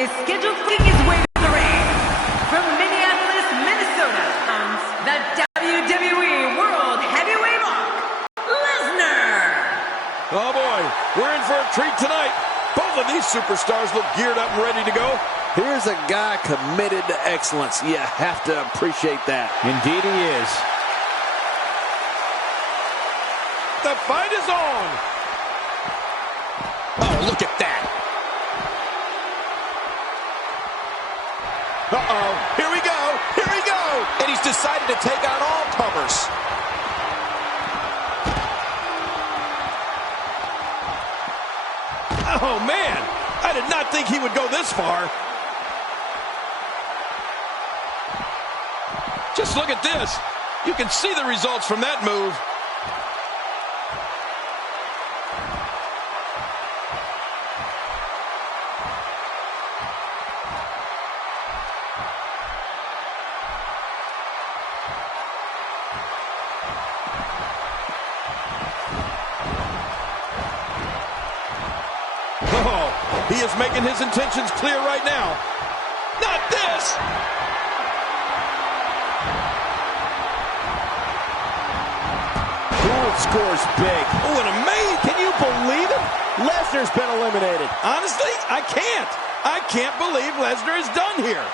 is scheduled to make his way to the ring. From Minneapolis, Minnesota, comes the WWE World Heavyweight Mark, Lesnar. Oh boy, we're in for a treat tonight. Both of these superstars look geared up and ready to go. Here's a guy committed to excellence. You have to appreciate that. Indeed he is. The fight is on. Oh, look at that. Uh-oh, here we go, here we go. And he's decided to take on all comers. Oh, man, I did not think he would go this far. Just look at this. You can see the results from that move. Oh, he is making his intentions clear right now. Not this! Gould scores big. Oh, and amazing! Can you believe it? Lesnar's been eliminated. Honestly, I can't. I can't believe Lesnar is done here.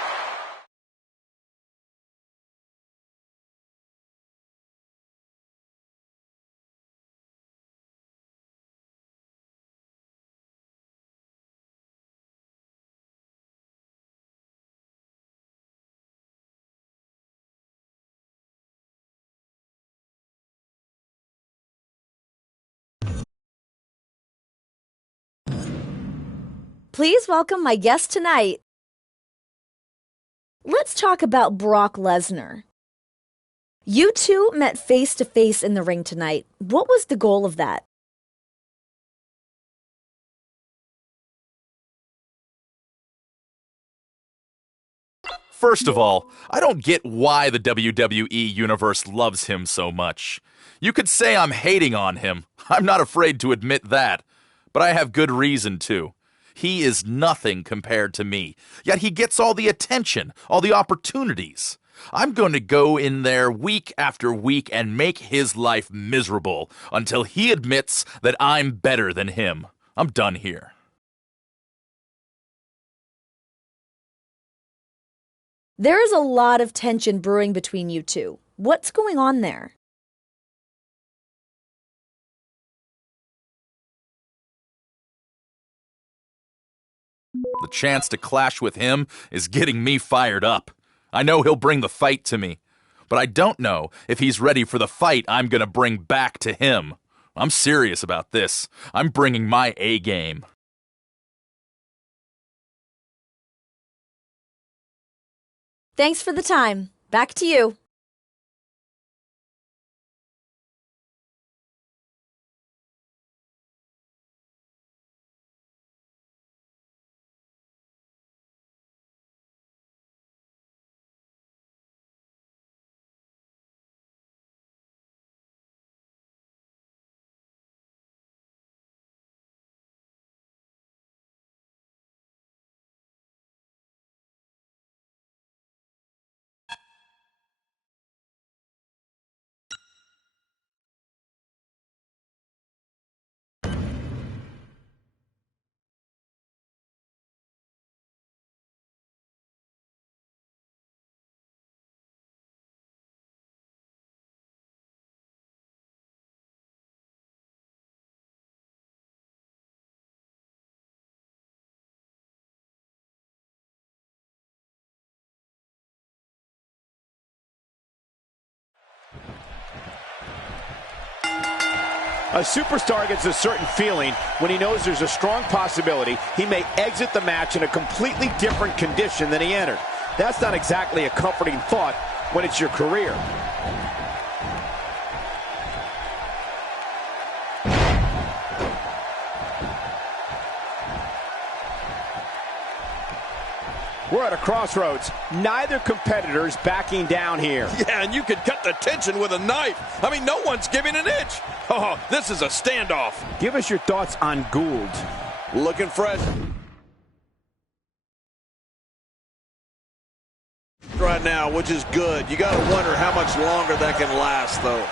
Please welcome my guest tonight. Let's talk about Brock Lesnar. You two met face to face in the ring tonight. What was the goal of that? First of all, I don't get why the WWE Universe loves him so much. You could say I'm hating on him. I'm not afraid to admit that. But I have good reason to. He is nothing compared to me, yet he gets all the attention, all the opportunities. I'm going to go in there week after week and make his life miserable until he admits that I'm better than him. I'm done here. There is a lot of tension brewing between you two. What's going on there? The chance to clash with him is getting me fired up. I know he'll bring the fight to me, but I don't know if he's ready for the fight I'm going to bring back to him. I'm serious about this. I'm bringing my A game. Thanks for the time. Back to you. A superstar gets a certain feeling when he knows there's a strong possibility he may exit the match in a completely different condition than he entered. That's not exactly a comforting thought when it's your career. We're at a crossroads. Neither competitor is backing down here. Yeah, and you could cut the tension with a knife. I mean, no one's giving an inch. Oh, this is a standoff. Give us your thoughts on Gould. Looking fresh. right now, which is good. You got to wonder how much longer that can last, though.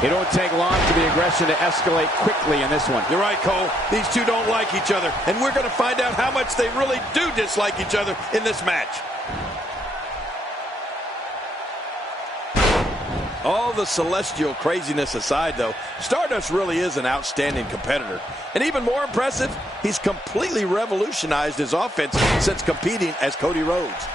It don't take long for the aggression to escalate quickly in this one. You're right, Cole. These two don't like each other, and we're going to find out how much they really do dislike each other in this match. All the celestial craziness aside, though, Stardust really is an outstanding competitor. And even more impressive, he's completely revolutionized his offense since competing as Cody Rhodes.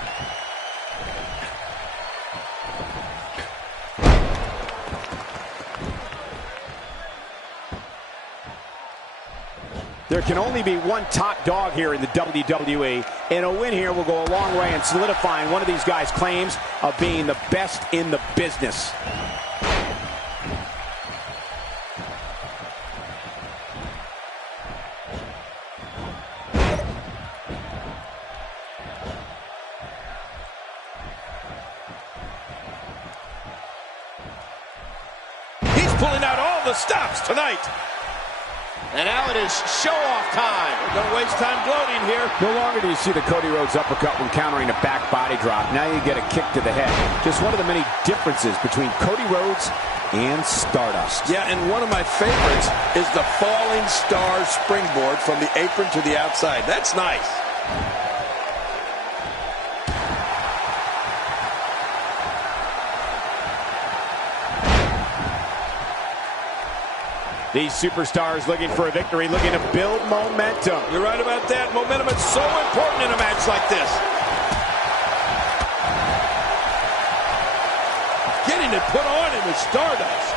There can only be one top dog here in the WWE, and a win here will go a long way in solidifying one of these guys' claims of being the best in the business. He's pulling out all the stops tonight. And now it is show-off time. Don't waste time gloating here. No longer do you see the Cody Rhodes uppercut when countering a back body drop. Now you get a kick to the head. Just one of the many differences between Cody Rhodes and Stardust. Yeah, and one of my favorites is the falling star springboard from the apron to the outside. That's nice. These superstars looking for a victory, looking to build momentum. You're right about that. Momentum is so important in a match like this. Getting it put on him with Stardust.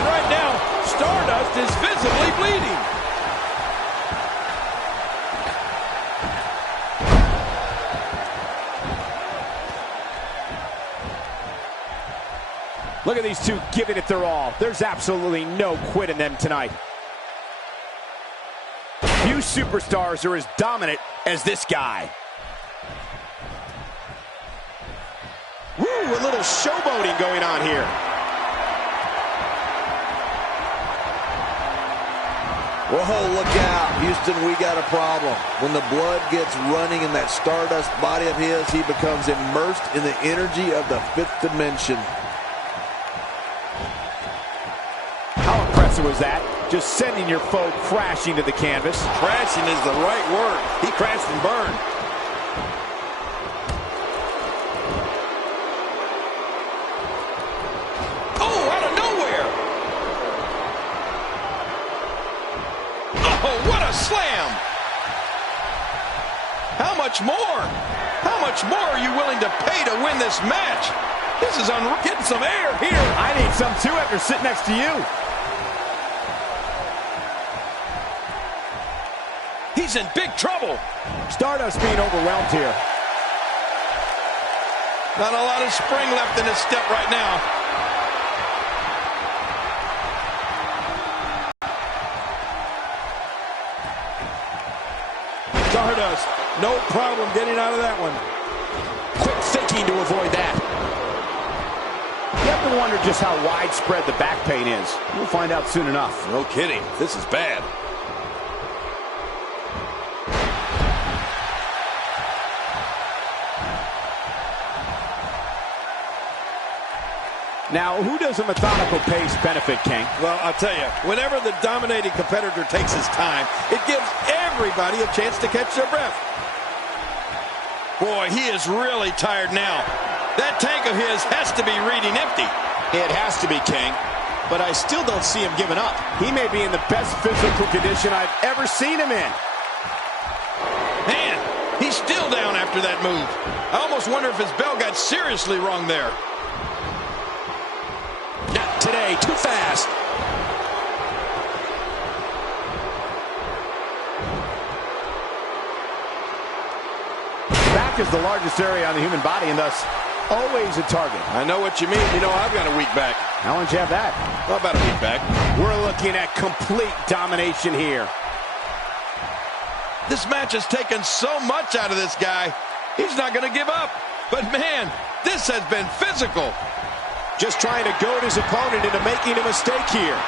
And right now, Stardust is visibly bleeding. Look at these two giving it their all. There's absolutely no quit in them tonight. Few superstars are as dominant as this guy. Woo, a little showboating going on here. Whoa, look out. Houston, we got a problem. When the blood gets running in that Stardust body of his, he becomes immersed in the energy of the fifth dimension. How impressive was that? Just sending your foe crashing to the canvas. Crashing is the right word. He crashed and burned. Oh, out of nowhere. Oh, what a slam. How much more? How much more are you willing to pay to win this match? This is unreal. Getting some air here. I need some too after sitting next to you. He's in big trouble. Stardust being overwhelmed here. Not a lot of spring left in his step right now. Stardust, no problem getting out of that one. Quick thinking to avoid that. You have to wonder just how widespread the back pain is. We'll find out soon enough. No kidding. This is bad. Now, who does a methodical pace benefit, King? Well, I'll tell you, whenever the dominating competitor takes his time, it gives everybody a chance to catch their breath. Boy, he is really tired now. That tank of his has to be reading empty. It has to be, King. But I still don't see him giving up. He may be in the best physical condition I've ever seen him in. Man, he's still down after that move. I almost wonder if his bell got seriously wrong there. Not today, too fast. The back is the largest area on the human body and thus always a target. I know what you mean. You know, I've got a weak back. How long did you have that? Well, about a week back. We're looking at complete domination here. This match has taken so much out of this guy. He's not going to give up. But man, this has been physical. Just trying to goad his opponent into making a mistake here.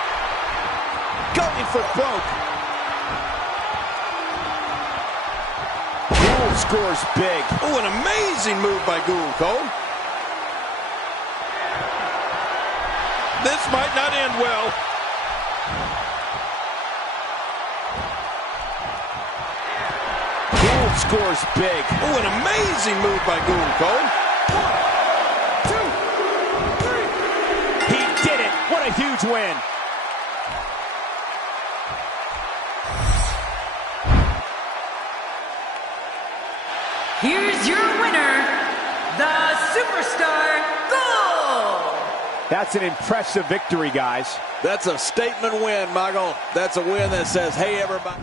Going for broke. Gould scores big. Oh, an amazing move by Gould, Cole. This might not end well. Gould scores big. Oh, an amazing move by Gould, Cole. 1, 2, 3. He did it. What a huge win. Here's your winner, the Superstar Gold. That's an impressive victory, guys. That's a statement win, Michael. That's a win that says, hey, everybody.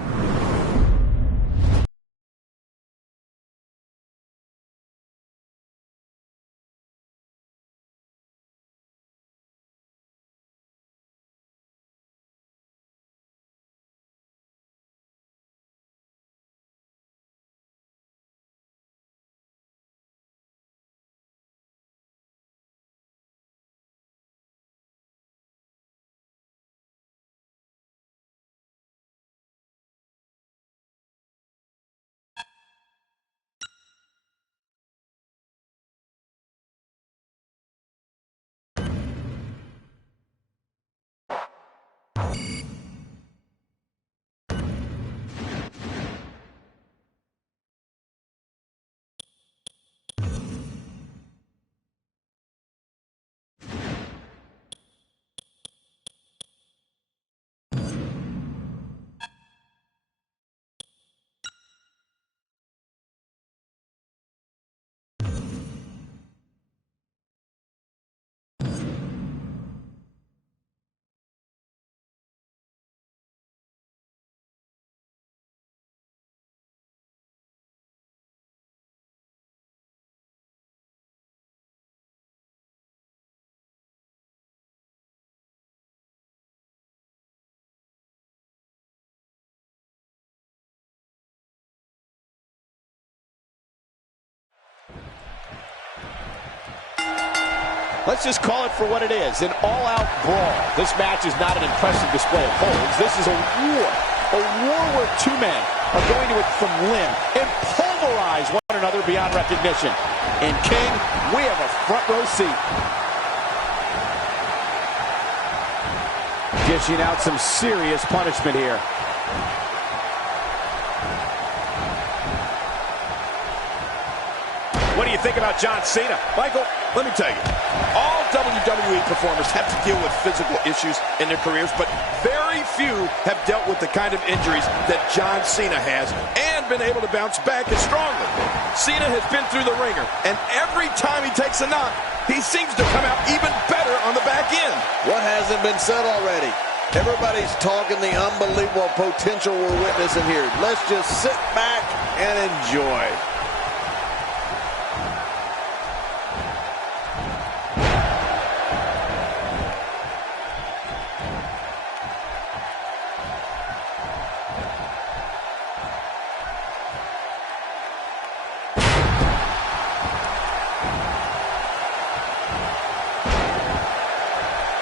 Let's just call it for what it is, an all-out brawl. This match is not an impressive display of holds. This is a war where two men are going to it from limb and pulverize one another beyond recognition. And King, we have a front row seat. Dishing out some serious punishment here. What do you think about John Cena? Michael, let me tell you, all WWE performers have to deal with physical issues in their careers, but very few have dealt with the kind of injuries that John Cena has and been able to bounce back as strongly. Cena has been through the ringer, and every time he takes a knock, he seems to come out even better on the back end. What hasn't been said already? Everybody's talking the unbelievable potential we're witnessing here. Let's just sit back and enjoy.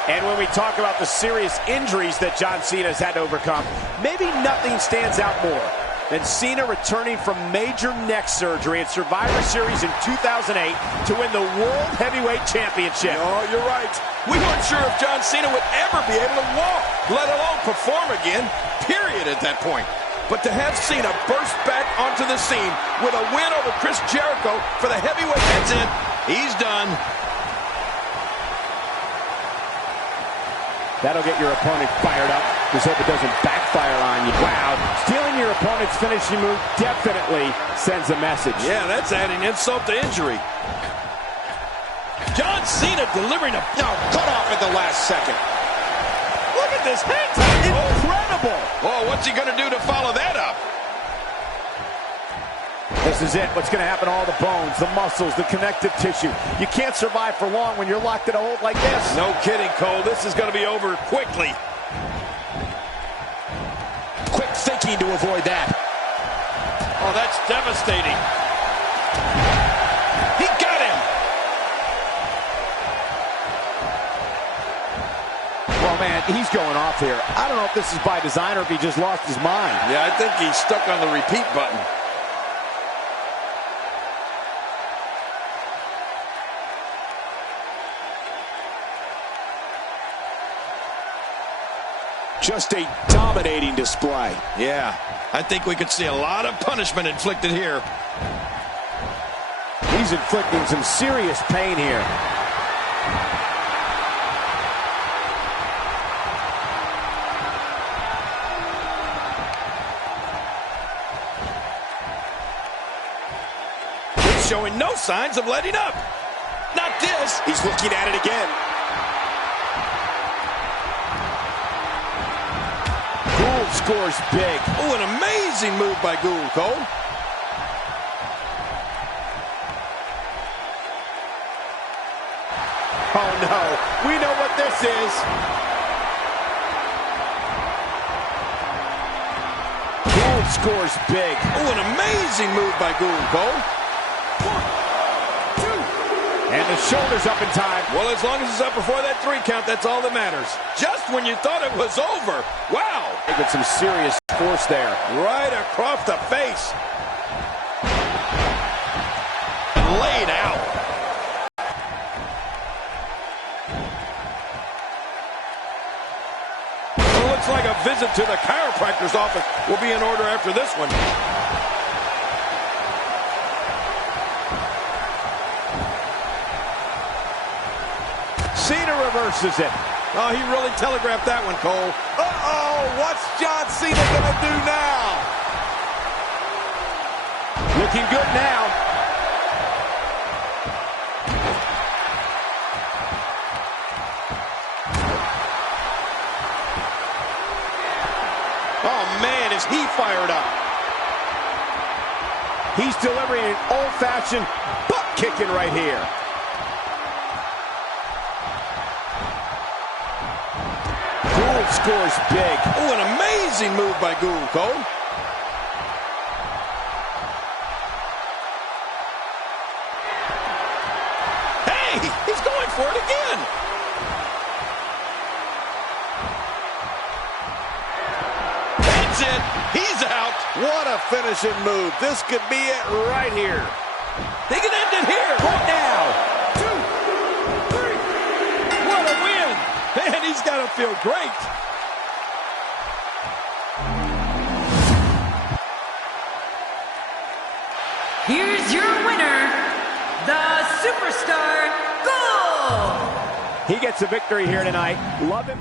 And when we talk about the serious injuries that John Cena has had to overcome, maybe nothing stands out more than Cena returning from major neck surgery at Survivor Series in 2008 to win the World Heavyweight Championship. Oh, you're right. We weren't sure if John Cena would ever be able to walk, let alone perform again, period, at that point. But to have Cena burst back onto the scene with a win over Chris Jericho for the heavyweight, that's it. He's done. That'll get your opponent fired up. Just hope it doesn't backfire on you. Wow, stealing your opponent's finishing move definitely sends a message. Yeah, that's adding insult to injury. John Cena delivering a cut off at the last second. Look at this hit! Incredible! Oh, what's he going to do to follow that up? This is it. What's going to happen to all the bones, the muscles, the connective tissue? You can't survive for long when you're locked in a hold like this. No kidding, Cole. This is going to be over quickly. Quick thinking to avoid that. Oh, that's devastating. He got him. Well, man, he's going off here. I don't know if this is by design or if he just lost his mind. Yeah, I think he's stuck on the repeat button. Just a dominating display. Yeah, I think we could see a lot of punishment inflicted here. He's inflicting some serious pain here. He's showing no signs of letting up. Not this. He's looking at it again. Gould scores big. Oh, an amazing move by Gould, Cole. Oh, no. We know what this is. Gould scores big. Oh, an amazing move by Gould, Cole. 1, 2. And the shoulder's up in time. Well, as long as it's up before that 3 count, that's all that matters. Just when you thought it was over. Wow. With some serious force there. Right across the face. Laid out. Well, it looks like a visit to the chiropractor's office will be in order after this one. Cena reverses it. Oh, he really telegraphed that one, Cole. Uh-oh, what's John Cena gonna do now? Looking good now. Oh, man, is he fired up. He's delivering an old-fashioned butt kicking right here. Gould scores big. Oh, an amazing move by Gould, Cole. Hey, he's going for it again. That's it. He's out. What a finishing move. This could be it right here. He can end it here. Right now. 2, 3. What a win. Man, he's got to feel great. Here's your winner, the Superstar Gold. He gets a victory here tonight. Love him.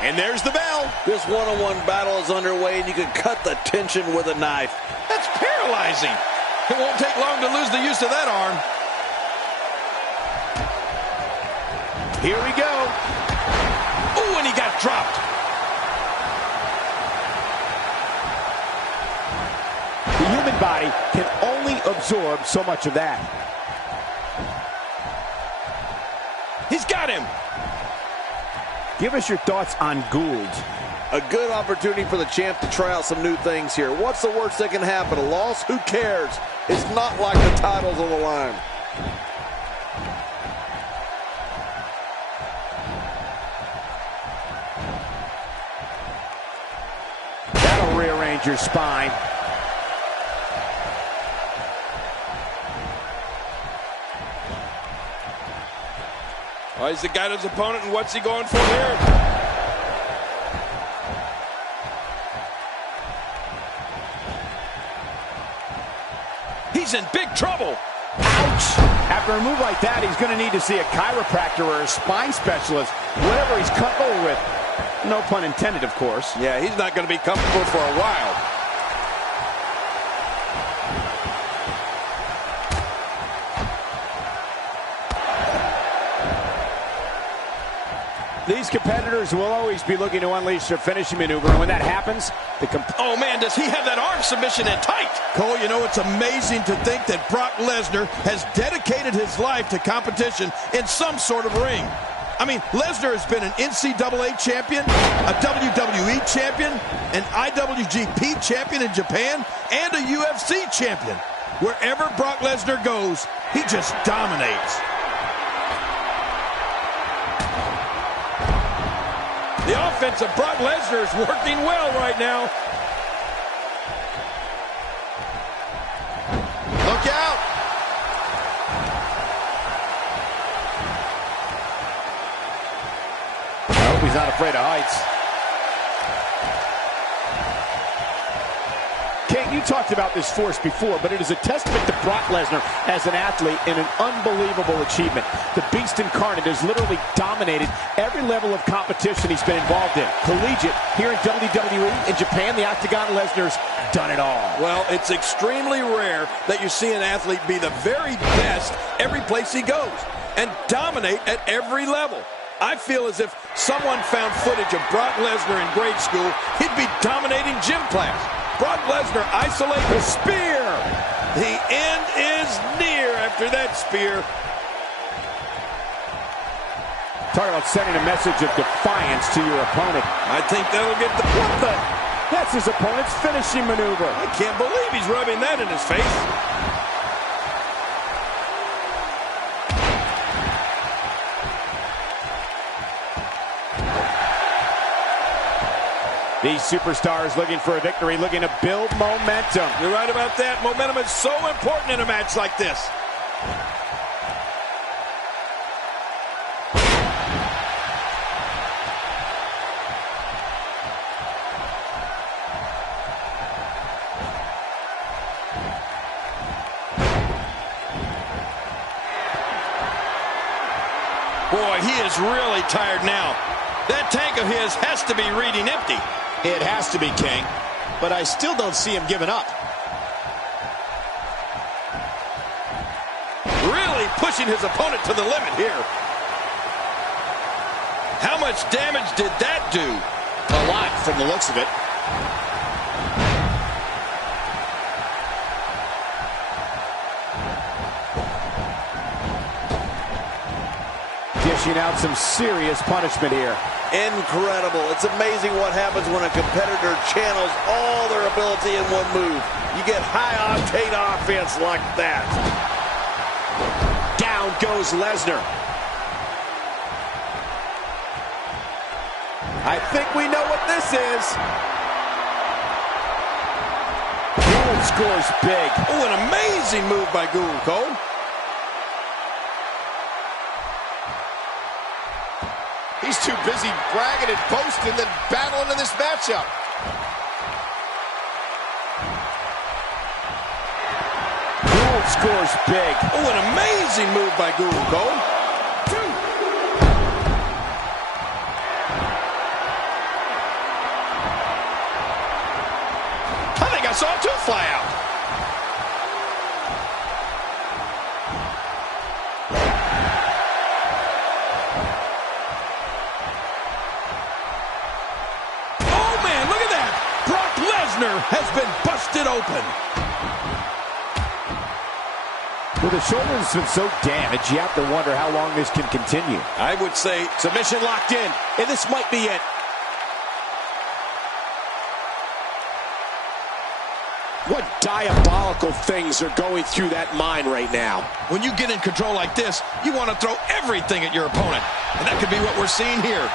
And there's the bell. This one-on-one battle is underway, and you can cut the tension with a knife. That's paralyzing. It won't take long to lose the use of that arm. Here we go. Oh, and he got dropped. The human body can only absorb so much of that. He's got him. Give us your thoughts on Gould. A good opportunity for the champ to try out some new things here. What's the worst that can happen? A loss? Who cares? It's not like the title's on the line. That'll rearrange your spine. Oh, he's the guy to his opponent, and what's he going for here? He's in big trouble. Ouch! After a move like that, he's going to need to see a chiropractor or a spine specialist, whatever he's comfortable with. No pun intended, of course. Yeah, he's not going to be comfortable for a while. These competitors will always be looking to unleash their finishing maneuver, and when that happens, oh, man, does he have that arm submission in tight? Cole, you know, it's amazing to think that Brock Lesnar has dedicated his life to competition in some sort of ring. I mean, Lesnar has been an NCAA champion, a WWE champion, an IWGP champion in Japan, and a UFC champion. Wherever Brock Lesnar goes, he just dominates. The offense of Brock Lesnar is working well right now. Look out. I hope he's not afraid of heights. King, you talked about this force before, but it is a testament to Brock Lesnar as an athlete and an unbelievable achievement. The Beast Incarnate has literally dominated every level of competition he's been involved in. Collegiate, here in WWE, in Japan, the Octagon, Lesnar's done it all. Well, it's extremely rare that you see an athlete be the very best every place he goes and dominate at every level. I feel as if someone found footage of Brock Lesnar in grade school, he'd be dominating gym class. Brock Lesnar isolates the spear. The end is near after that spear. Talk about sending a message of defiance to your opponent. I think that'll get the... What the? That's his opponent's finishing maneuver. I can't believe he's rubbing that in his face. These superstars looking for a victory, looking to build momentum. You're right about that. Momentum is so important in a match like this. Boy, he is really tired now. That tank of his has to be reading empty. It has to be, King, but I still don't see him giving up. Really pushing his opponent to the limit here. How much damage did that do? A lot from the looks of it. Dishing out some serious punishment here. Incredible. It's amazing what happens when a competitor channels all their ability in one move. You get high-octane offense like that. Down goes Lesnar. I think we know what this is. Gould scores big. Oh, an amazing move by Gould, Cole. He's too busy bragging and boasting than battling in this matchup. Gould scores big. Oh, an amazing move by Gould, Cole. I saw a tooth fly out. Oh, man, look at that. Brock Lesnar has been busted open. Well, the shoulder has been so damaged, you have to wonder how long this can continue. I would say submission locked in, and this might be it. What diabolical things are going through that mind right now? When you get in control like this, you want to throw everything at your opponent. And that could be what we're seeing here.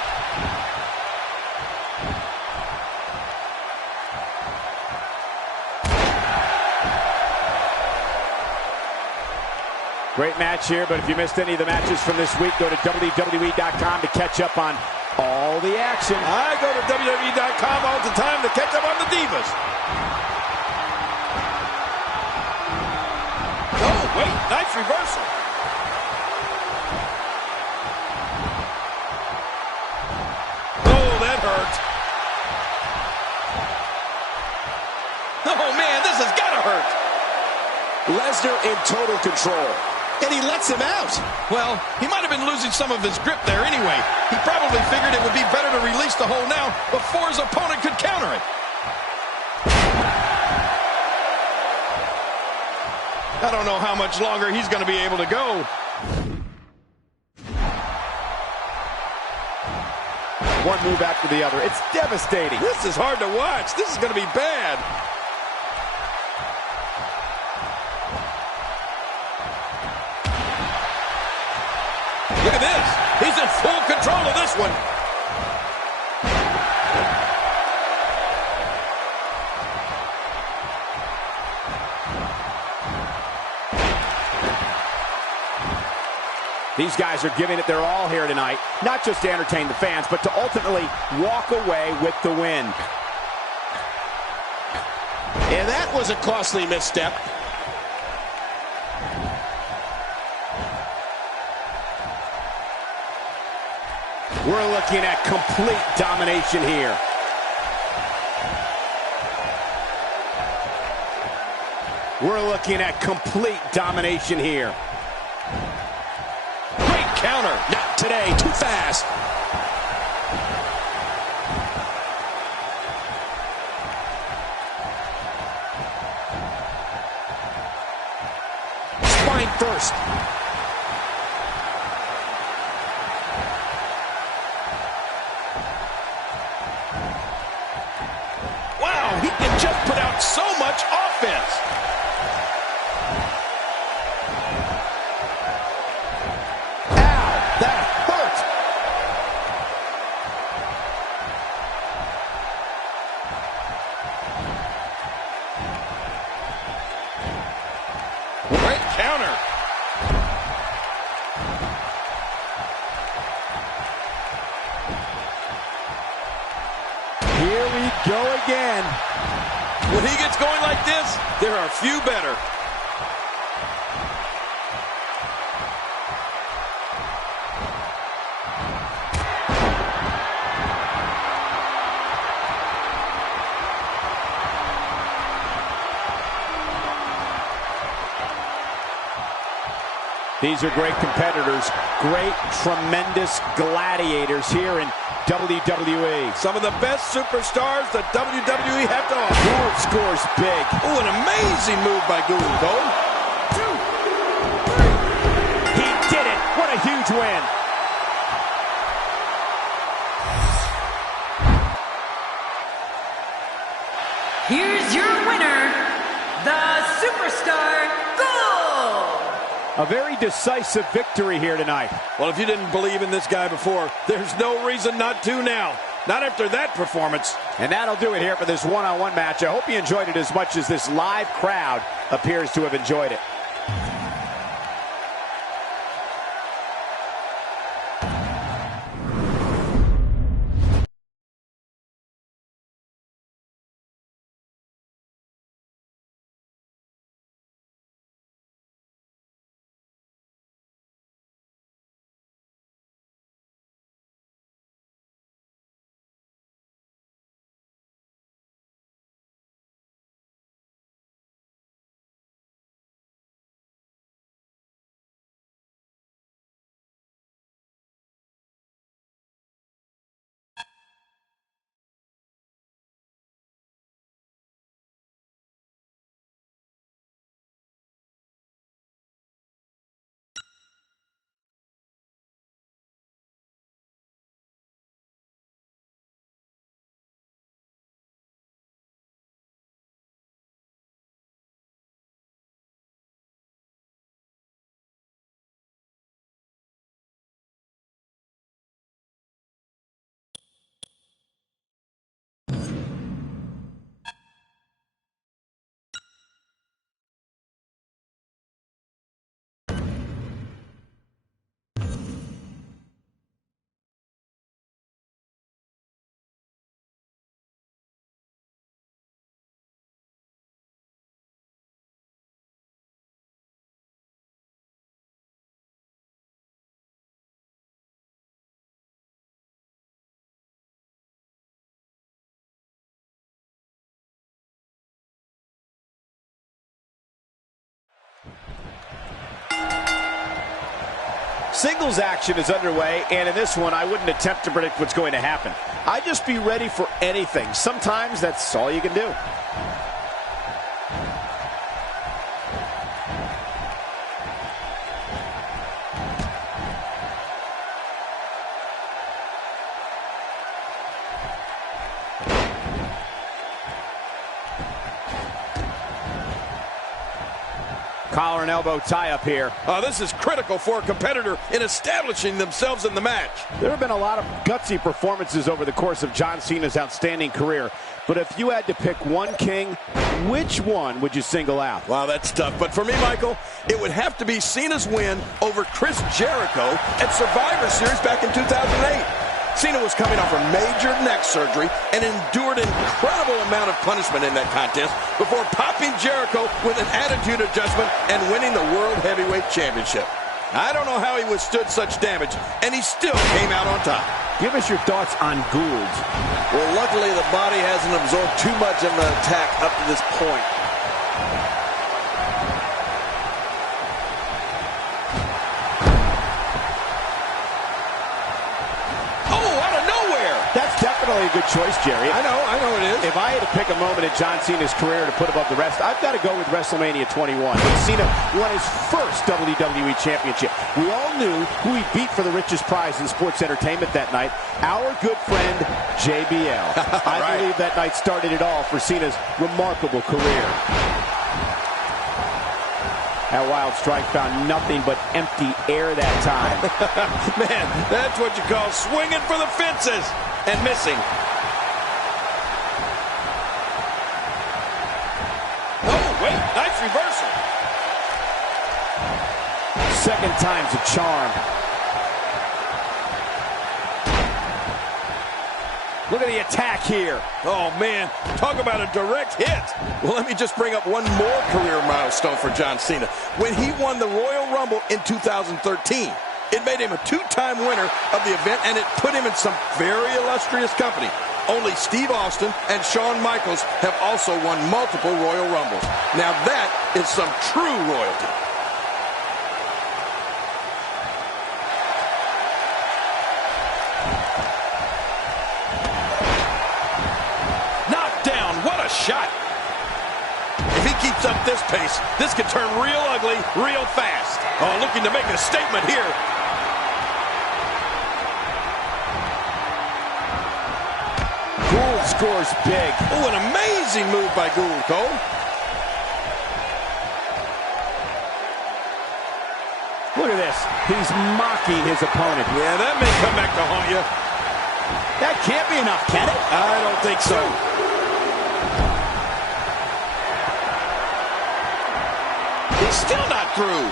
Great match here, but if you missed any of the matches from this week, go to WWE.com to catch up on all the action. I go to WWE.com all the time to catch up on the Divas. Oh, wait, nice reversal. Oh, that hurt. Oh, man, this has got to hurt. Lesnar in total control. And he lets him out. Well, he might have been losing some of his grip there anyway. He probably figured it would be better to release the hold now before his opponent could counter it. I don't know how much longer he's going to be able to go. One move after the other. It's devastating. This is hard to watch. This is going to be bad. Look at this. He's in full control of this one. These guys are giving it their all here tonight, not just to entertain the fans, but to ultimately walk away with the win. And that was a costly misstep. We're looking at complete domination here. We're looking at complete domination here. Great counter. Not today, too fast. Spine first. Wow, he can just put out so much offense. Ow, that hurt. Great counter. Here we go again. When he gets going like this, there are few better. These are great competitors, great, tremendous gladiators here in WWE. Some of the best superstars that WWE have to offer. Gould scores big. Oh, an amazing move by Gould, Cole. He did it. What a huge win. Here's your winner, the Superstar Gold. A very decisive victory here tonight. Well, if you didn't believe in this guy before, there's no reason not to now. Not after that performance. And that'll do it here for this one-on-one match. I hope you enjoyed it as much as this live crowd appears to have enjoyed it. singles action is underway, and in this one, I wouldn't attempt to predict what's going to happen. I'd just be ready for anything. Sometimes that's all you can do. Collar and elbow tie-up here. This is critical for a competitor in establishing themselves in the match. There have been a lot of gutsy performances over the course of John Cena's outstanding career. But if you had to pick one king, which one would you single out? Wow, that's tough. But for me, Michael, it would have to be Cena's win over Chris Jericho at Survivor Series back in 2008. Cena was coming off a major neck surgery and endured an incredible amount of punishment in that contest before popping Jericho with an attitude adjustment and winning the World Heavyweight Championship. I don't know how he withstood such damage, and he still came out on top. Give us your thoughts on Gould. Well, luckily the body hasn't absorbed too much of an attack up to this point. Definitely a good choice, Jerry. I know it is. If I had to pick a moment in John Cena's career to put above the rest, I've got to go with WrestleMania 21. When Cena won his first WWE Championship. We all knew who he beat for the richest prize in sports entertainment that night, our good friend, JBL. I believe that night started it all for Cena's remarkable career. That wild strike found nothing but empty air that time. Man, that's what you call swinging for the fences and missing. Oh, wait, nice reversal. Second time's a charm. Look at the attack here. Oh, man, talk about a direct hit. Well, let me just bring up one more career milestone for John Cena. When he won the Royal Rumble in 2013, it made him a two-time winner of the event, and it put him in some very illustrious company. Only Steve Austin and Shawn Michaels have also won multiple Royal Rumbles. Now that is some true royalty. Shot. If he keeps up this pace, this could turn real ugly real fast. Oh, looking to make a statement here. Gould scores big. Oh, an amazing move by Gould, Cole. Look at this. He's mocking his opponent. Yeah, that may come back to haunt you. That can't be enough, can it? I don't think so. He's still not through.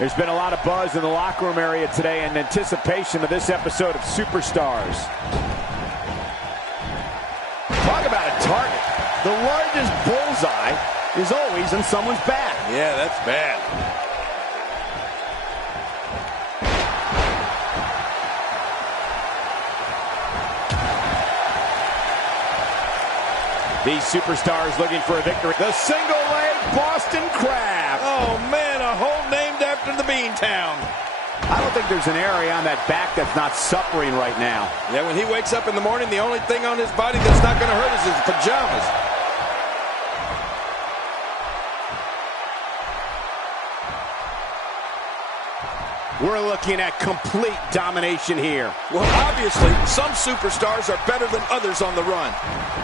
There's been a lot of buzz in the locker room area today in anticipation of this episode of Superstars. Talk about a target. The largest bullseye is always in someone's back. Yeah, that's bad. These superstars looking for a victory. The single-leg Boston Crab. Oh, man, a hole named after the Beantown. I don't think there's an area on that back that's not suffering right now. Yeah, when he wakes up in the morning, the only thing on his body that's not going to hurt is his pajamas. We're looking at complete domination here. Well, obviously, some superstars are better than others on the run.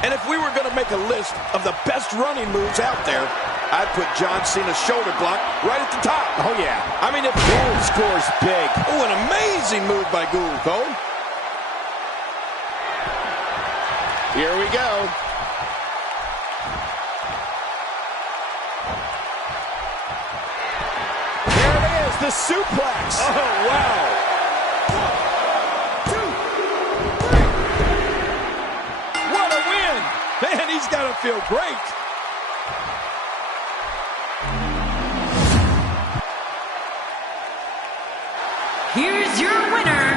And if we were going to make a list of the best running moves out there, I'd put John Cena's shoulder block right at the top. Oh, yeah. I mean, if Gould scores big. Oh, an amazing move by Gould, Cole. Here we go. There it is, the suplex. Oh, wow. 1, 2, 3. What a win. Man, he's got to feel great. Here's your winner,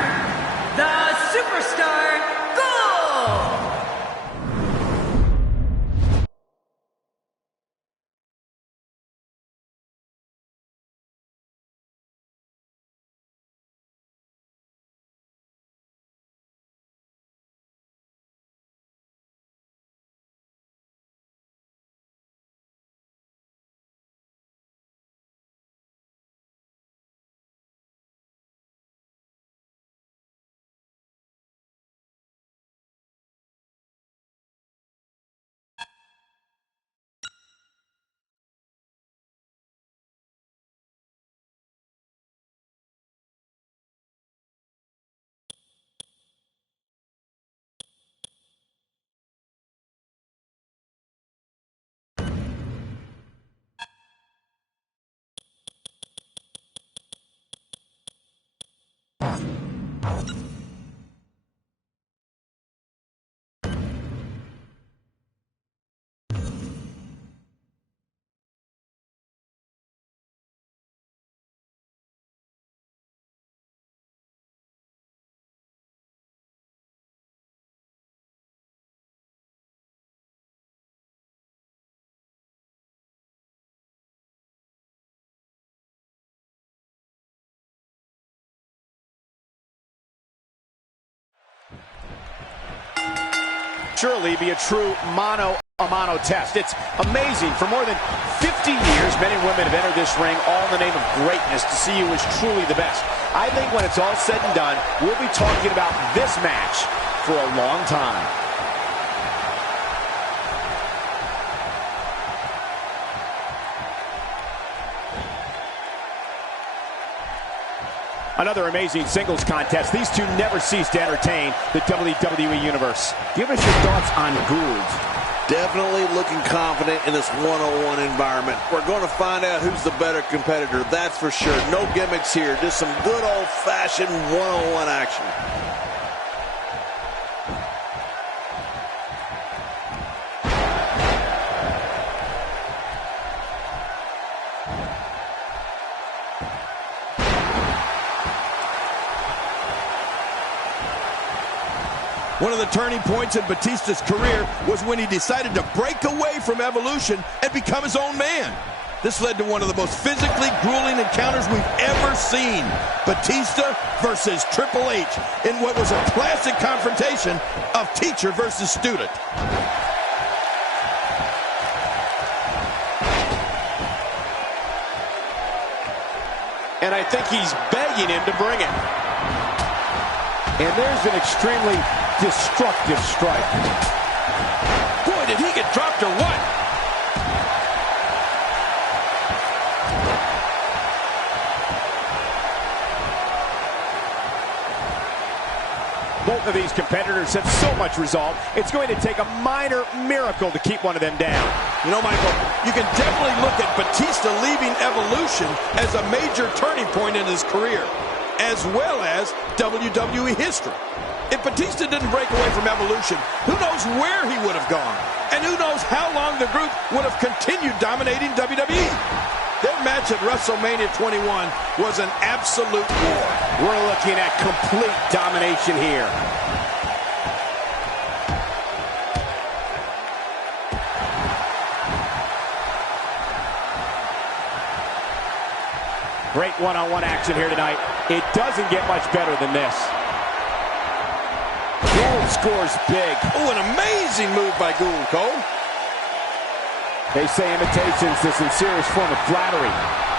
the Superstar Gold. Surely be a true mano-a-mano test. It's amazing. For more than 50 years, men and women have entered this ring all in the name of greatness to see who is truly the best. I think when it's all said and done, we'll be talking about this match for a long time. Another amazing singles contest. These two never cease to entertain the WWE Universe. Give us your thoughts on Gould. Definitely looking confident in this one-on-one environment. We're going to find out who's the better competitor, that's for sure. No gimmicks here, just some good old-fashioned one-on-one action. One of the turning points in Batista's career was when he decided to break away from Evolution and become his own man. This led to one of the most physically grueling encounters we've ever seen. Batista versus Triple H in what was a classic confrontation of teacher versus student. And I think he's begging him to bring it. And there's an extremely destructive strike. Boy, did he get dropped or what? Both of these competitors have so much resolve, it's going to take a minor miracle to keep one of them down. You know, Michael, you can definitely look at Batista leaving Evolution as a major turning point in his career, as well as WWE history. If Batista didn't break away from Evolution, who knows where he would have gone? And who knows how long the group would have continued dominating WWE? Their match at WrestleMania 21 was an absolute war. We're looking at complete domination here. Great one-on-one action here tonight. It doesn't get much better than this. Gould scores big. Oh, an amazing move by Gould, Cole. They say imitation's the sincerest form of flattery,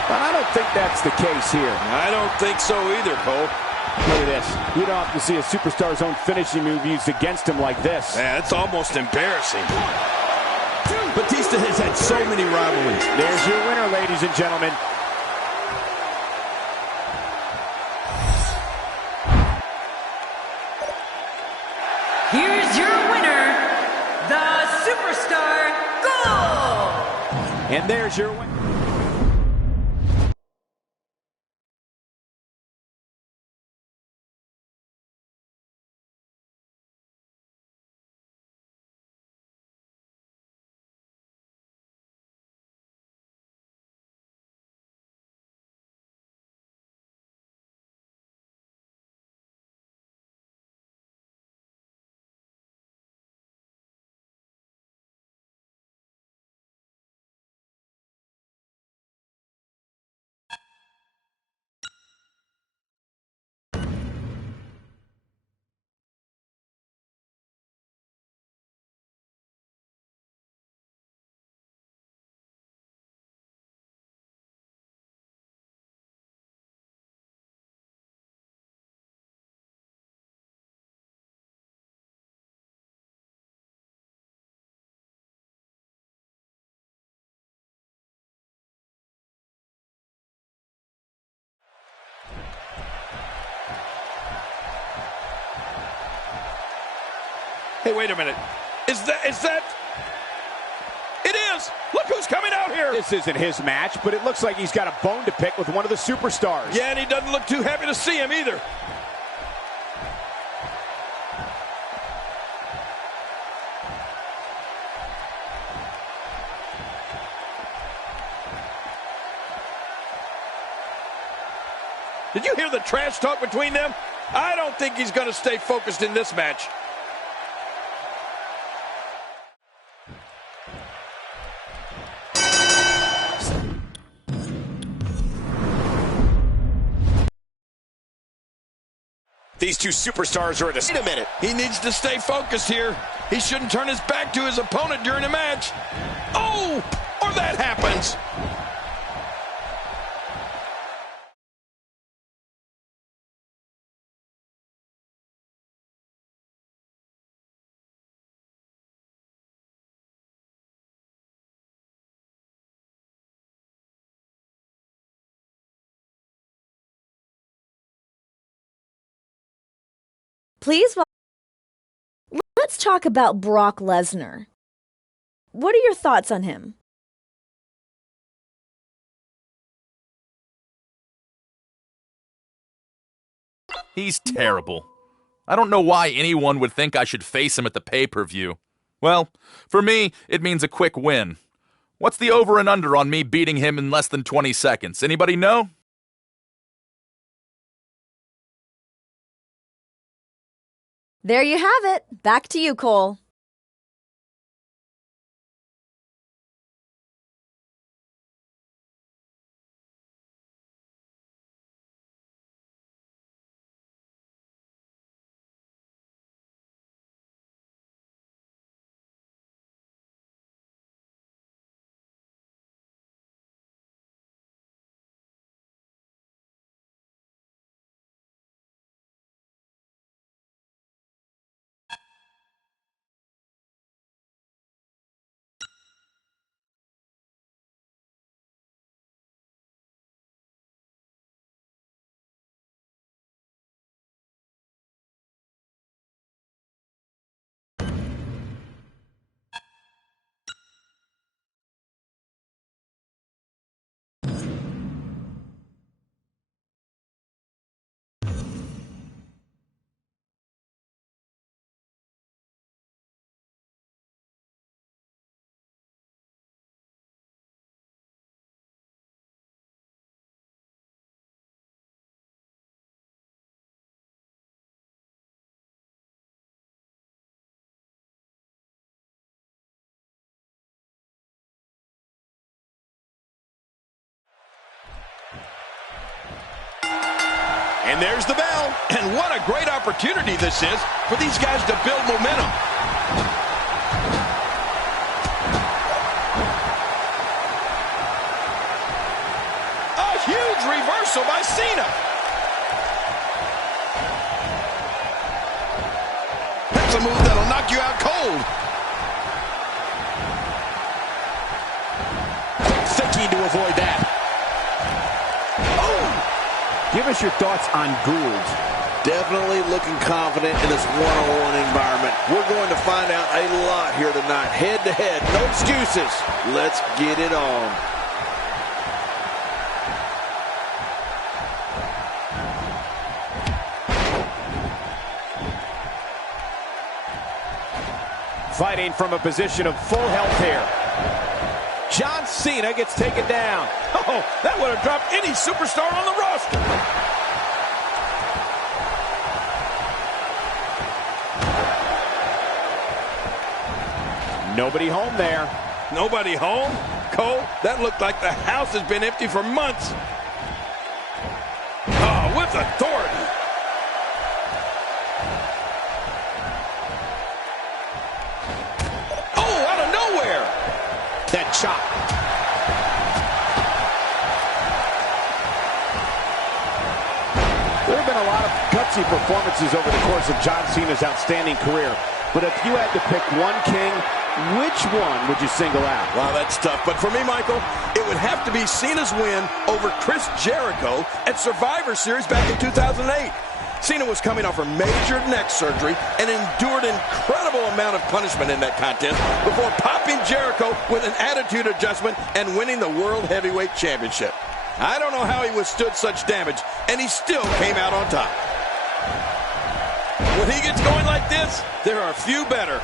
but I don't think that's the case here. I don't think so either, Cole. Look at this. You don't have to see a superstar's own finishing move used against him like this. Yeah, it's almost embarrassing. Batista has had so many rivalries. There's your winner, ladies and gentlemen. Here's your winner, the Superstar Gold. And there's your winner. Hey, wait a minute. Is that? It is! Look who's coming out here! This isn't his match, but it looks like he's got a bone to pick with one of the superstars. Yeah, and he doesn't look too happy to see him either. Did you hear the trash talk between them? I don't think he's going to stay focused in this match. These two superstars are at a... Wait a minute. He needs to stay focused here. He shouldn't turn his back to his opponent during a match. Oh, or that happens. Please, let's talk about Brock Lesnar. What are your thoughts on him? He's terrible. I don't know why anyone would think I should face him at the pay-per-view. Well, for me, it means a quick win. What's the over and under on me beating him in less than 20 seconds? Anybody know? There you have it. Back to you, Cole. And there's the bell. And what a great opportunity this is for these guys to build momentum. A huge reversal by Cena. That's a move that'll knock you out cold. Thinking to avoid that. Give us your thoughts on Gould. Definitely looking confident in this one-on-one environment. We're going to find out a lot here tonight. Head-to-head, no excuses. Let's get it on. Fighting from a position of full health here. John Cena gets taken down. Oh, that would have dropped any superstar on the roster. Nobody home there. Nobody home? Cole, that looked like the house has been empty for months. Oh, with authority. Oh, out of nowhere. That chop. There have been a lot of gutsy performances over the course of John Cena's outstanding career. But if you had to pick one king, which one would you single out? Wow, that's tough. But for me, Michael, it would have to be Cena's win over Chris Jericho at Survivor Series back in 2008. Cena was coming off a major neck surgery and endured an incredible amount of punishment in that contest before popping Jericho with an attitude adjustment and winning the World Heavyweight Championship. I don't know how he withstood such damage, and he still came out on top. When he gets going like this, there are few better.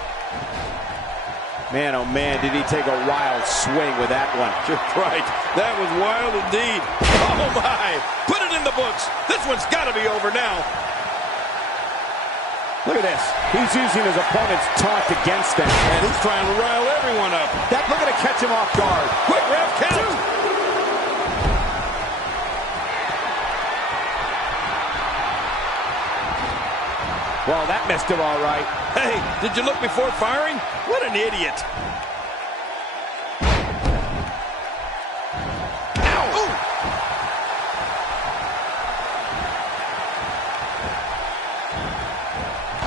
Man, oh man, did he take a wild swing with that one. You're right. That was wild indeed. Oh my! Put it in the the books. This one's got to be over now. Look at this. He's using his opponent's taunt against them. And he's trying to rile everyone up. Look at it, catch him off guard. Quick ref count. Well, that missed him all right. Hey, did you look before firing? What an idiot. Ow! Ooh.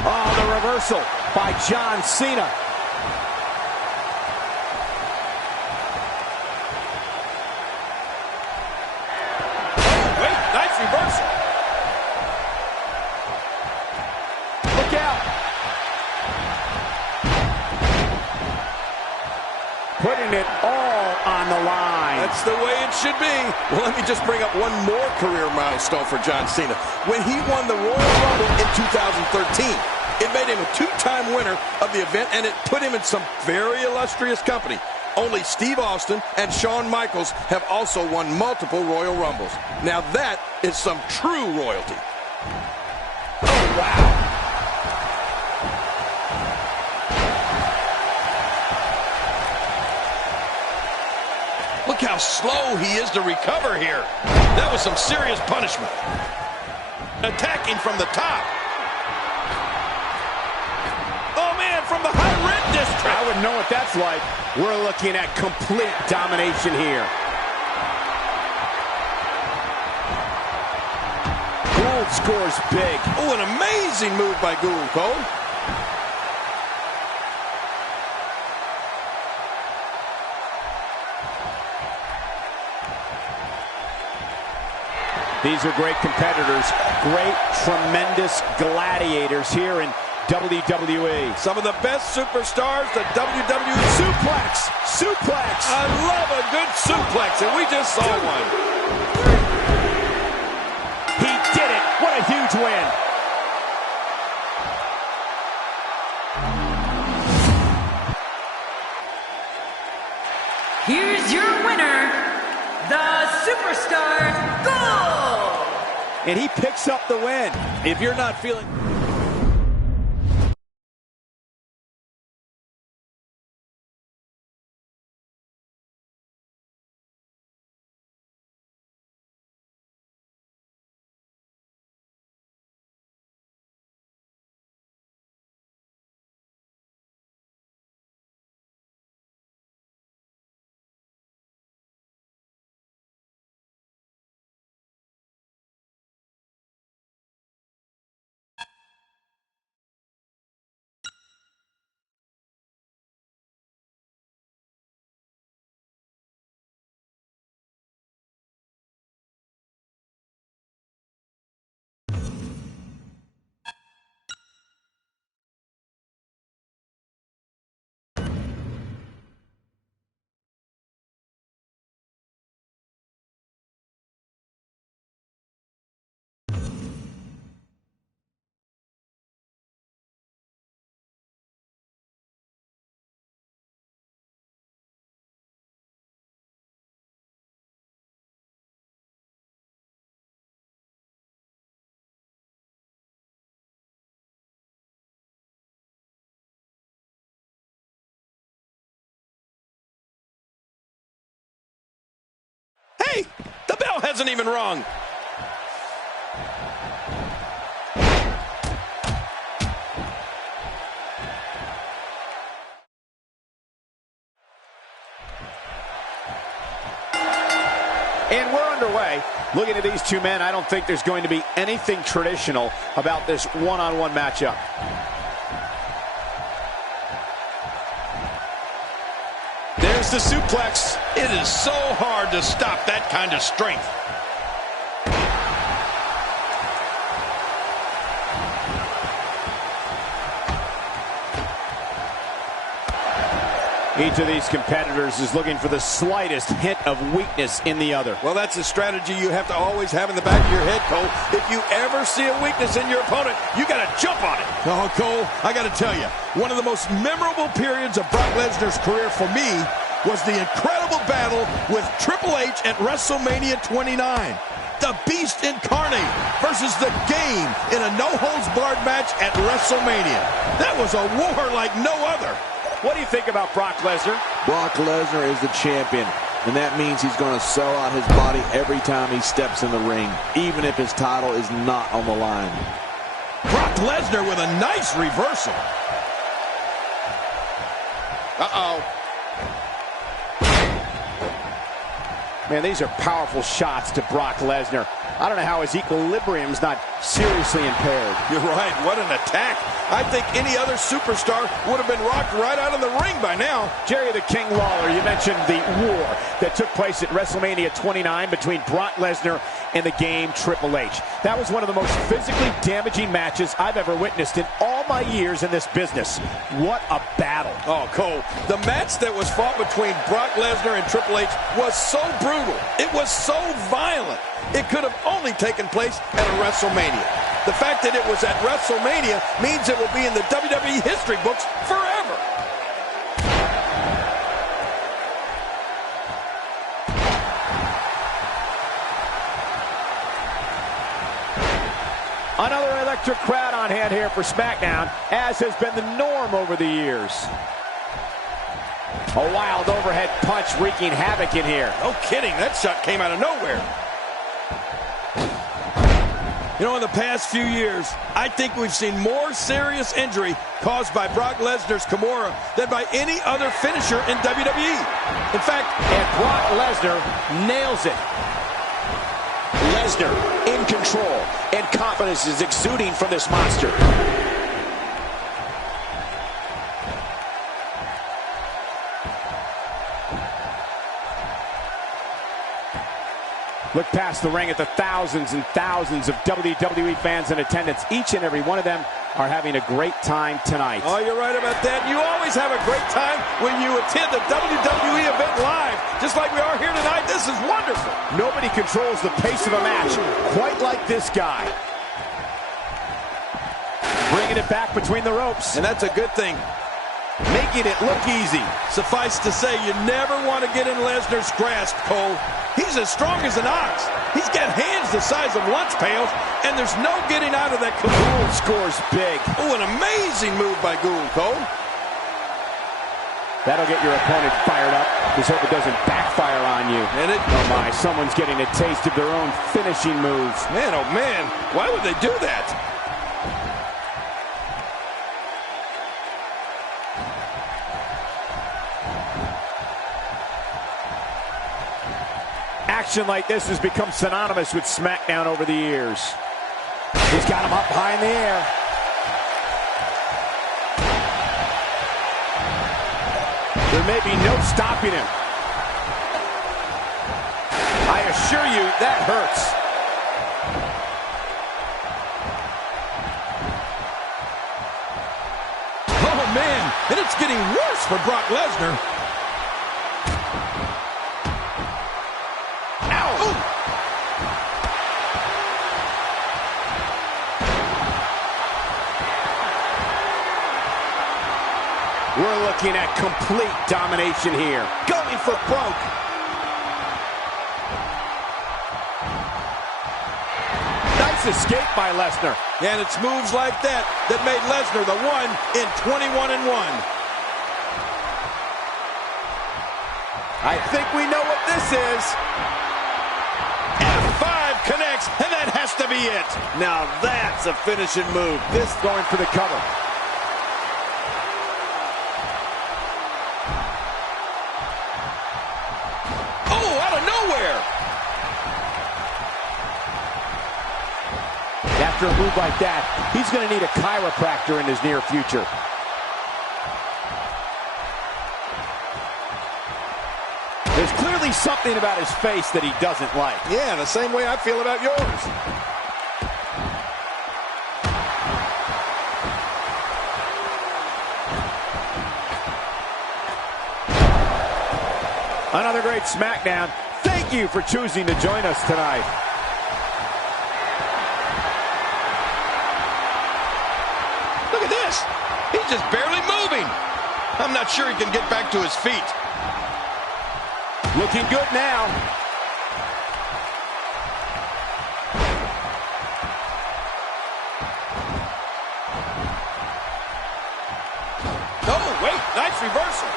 Oh, the reversal by John Cena. Wait, nice reversal. Look out. Putting it all on the line. That's the way it should be. Well, let me just bring up one more career milestone for John Cena. When he won the Royal Rumble in 2013, it made him a two-time winner of the event, and it put him in some very illustrious company. Only Steve Austin and Shawn Michaels have also won multiple Royal Rumbles. Now that is some true royalty. Oh, wow. Look how slow he is to recover here. That was some serious punishment. Attacking from the top. Oh, man, from the high red district. I would know what that's like. We're looking at complete domination here. Gould scores big. Oh, an amazing move by Gould, Cole. These are great competitors, great, tremendous gladiators here in WWE. Some of the best superstars the WWE. Suplex! Suplex! I love a good suplex, and we just saw one. He did it! What a huge win! Here's your winner, the Superstar Gold! And he picks up the win. If you're not feeling... Hey, the bell hasn't even rung. And we're underway. Looking at these two men, I don't think there's going to be anything traditional about this one-on-one matchup. There's the suplex. It is so hard to stop that kind of strength. Each of these competitors is looking for the slightest hint of weakness in the other. Well, that's a strategy you have to always have in the back of your head, Cole. If you ever see a weakness in your opponent, you got to jump on it. Oh, Cole, I got to tell you, one of the most memorable periods of Brock Lesnar's career for me was the incredible battle with Triple H at WrestleMania 29. the Beast incarnate versus the Game in a no-holds-barred match at WrestleMania. That was a war like no other. What do you think about Brock Lesnar? Brock Lesnar is the champion, and that means he's going to sell out his body every time he steps in the ring, even if his title is not on the line. Brock Lesnar with a nice reversal. Uh-oh. Man, these are powerful shots to Brock Lesnar. I don't know how his equilibrium's not seriously impaired. You're right. What an attack. I think any other superstar would have been rocked right out of the ring by now. Jerry the King Lawler, you mentioned the war that took place at WrestleMania 29 between Brock Lesnar and the Game Triple H. That was one of the most physically damaging matches I've ever witnessed in all my years in this business. What a battle. Oh, Cole, the match that was fought between Brock Lesnar and Triple H was so brutal. It was so violent. It could have only taken place at a WrestleMania. The fact that it was at WrestleMania means it will be in the WWE history books forever. Another electric crowd on hand here for SmackDown, as has been the norm over the years. A wild overhead punch wreaking havoc in here. No kidding, that shot came out of nowhere. You know, in the past few years, I think we've seen more serious injury caused by Brock Lesnar's Kimura than by any other finisher in WWE. In fact, and Brock Lesnar nails it. Lesnar in control, and confidence is exuding from this monster. Look past the ring at the thousands and thousands of WWE fans in attendance. Each and every one of them are having a great time tonight. Oh, you're right about that. You always have a great time when you attend a WWE event live, just like we are here tonight. This is wonderful. Nobody controls the pace of a match quite like this guy. Bringing it back between the ropes. And that's a good thing. Making it look easy. Suffice to say, you never want to get in Lesnar's grasp, Cole. He's as strong as an ox. He's got hands the size of lunch pails, and there's no getting out of that. Gould scores big. Oh, an amazing move by Gould, Cole. That'll get your opponent fired up. Just hope it doesn't backfire on you. And oh my, someone's getting a taste of their own finishing moves. Man, oh man, why would they do that? Action like this has become synonymous with SmackDown over the years. He's got him up high in the air. There may be no stopping him. I assure you, that hurts. Oh, man, and it's getting worse for Brock Lesnar. We're looking at complete domination here. Going for broke. Nice escape by Lesnar. And it's moves like that that made Lesnar the one in 21-1. I think we know what this is. F5 connects, and that has to be it. Now that's a finishing move. This going for the cover. After a move like that, he's going to need a chiropractor in his near future. There's clearly something about his face that he doesn't like. Yeah, the same way I feel about yours. Another great SmackDown. Thank you for choosing to join us tonight. Look at this. He's just barely moving. I'm not sure he can get back to his feet. Looking good now. Oh, wait, nice reversal.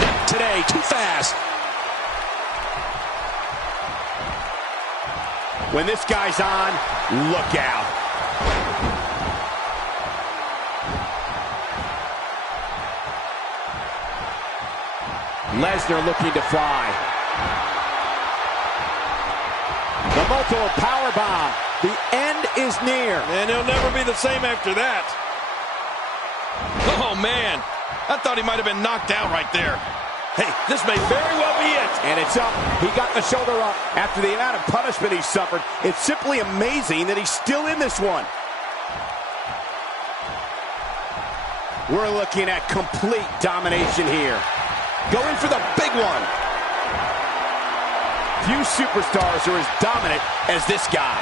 Not today, too fast. When this guy's on, look out. Lesnar looking to fly. The multiple power bomb. The end is near. And he'll never be the same after that. Oh, man. I thought he might have been knocked out right there. Hey, this may very well be it. And it's up. He got the shoulder up. After the amount of punishment he suffered, it's simply amazing that he's still in this one. We're looking at complete domination here. Going for the big one. Few superstars are as dominant as this guy.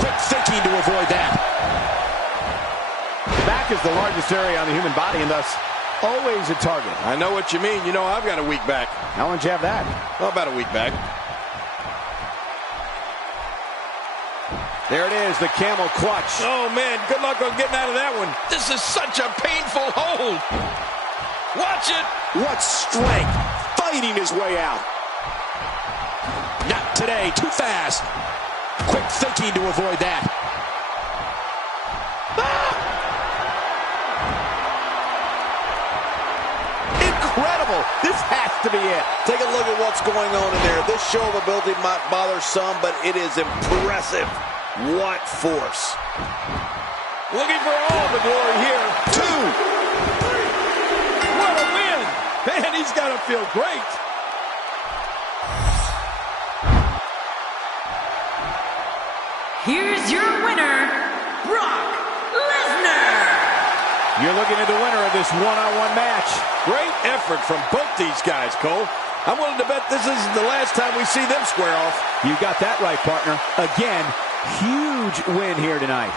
Quick thinking to avoid that. The back is the largest area on the human body and thus always a target. I know what you mean. You know, I've got a weak back. How long did you have that? Well, about a week back. There it is, the camel clutch. Oh, man, good luck on getting out of that one. This is such a painful hold. Watch it. What strength, fighting his way out. Not today, too fast. Quick thinking to avoid that. Incredible. This has to be it. Take a look at what's going on in there. This show of ability might bother some, but it is impressive. What force. Looking for all the glory here. 2, 3. What a win. Man, he's got to feel great. Here's your winner, Brock Lesnar. You're looking at the winner of this one-on-one match. Great effort from both these guys, Cole. I'm willing to bet this is the last time we see them square off. You got that right, partner. Again, huge win here tonight.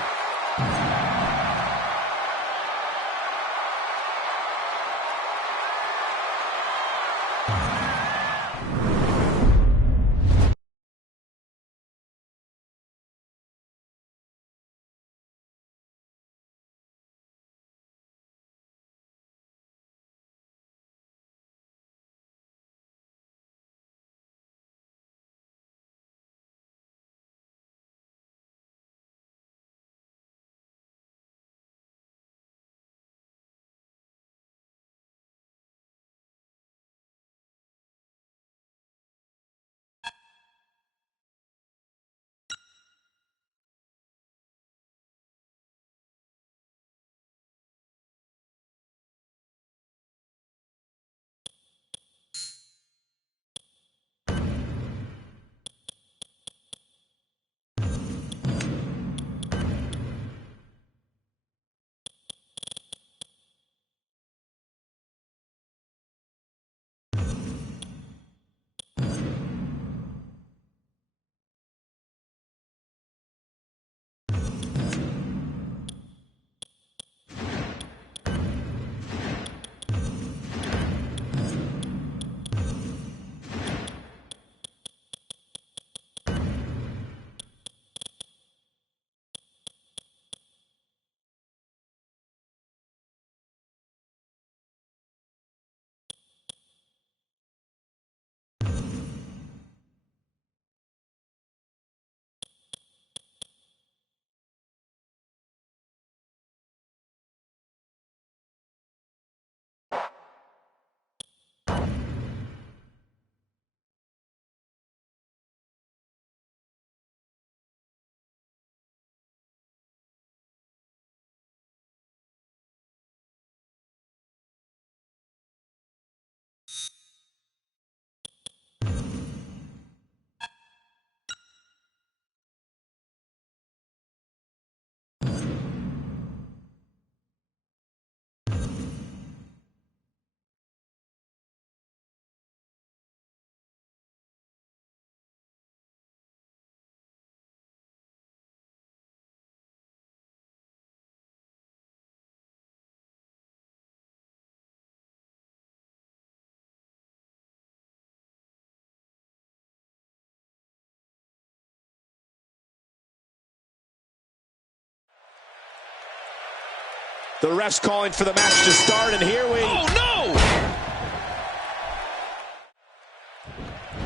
The ref's calling for the match to start, and here we... Oh, no!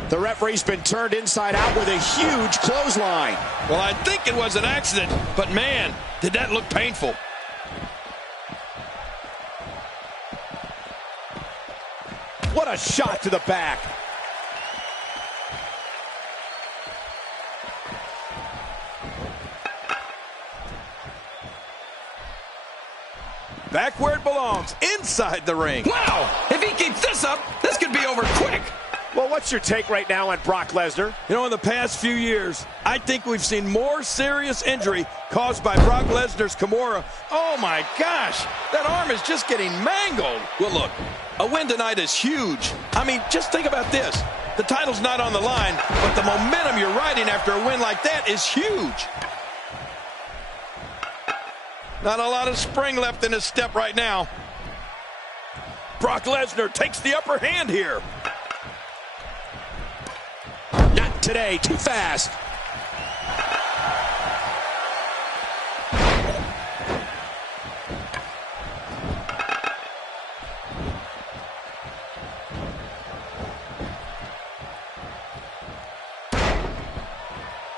The referee's been turned inside out with a huge clothesline. Well, I think it was an accident, but man, did that look painful. What a shot to the back. Back where it belongs, inside the ring. Wow! If he keeps this up, this could be over quick. Well, what's your take right now on Brock Lesnar? You know, in the past few years, I think we've seen more serious injury caused by Brock Lesnar's Kimura. Oh, my gosh. That arm is just getting mangled. Well, look, a win tonight is huge. I mean, just think about this. The title's not on the line, but the momentum you're riding after a win like that is huge. Not a lot of spring left in his step right now. Brock Lesnar takes the upper hand here. Not today, too fast.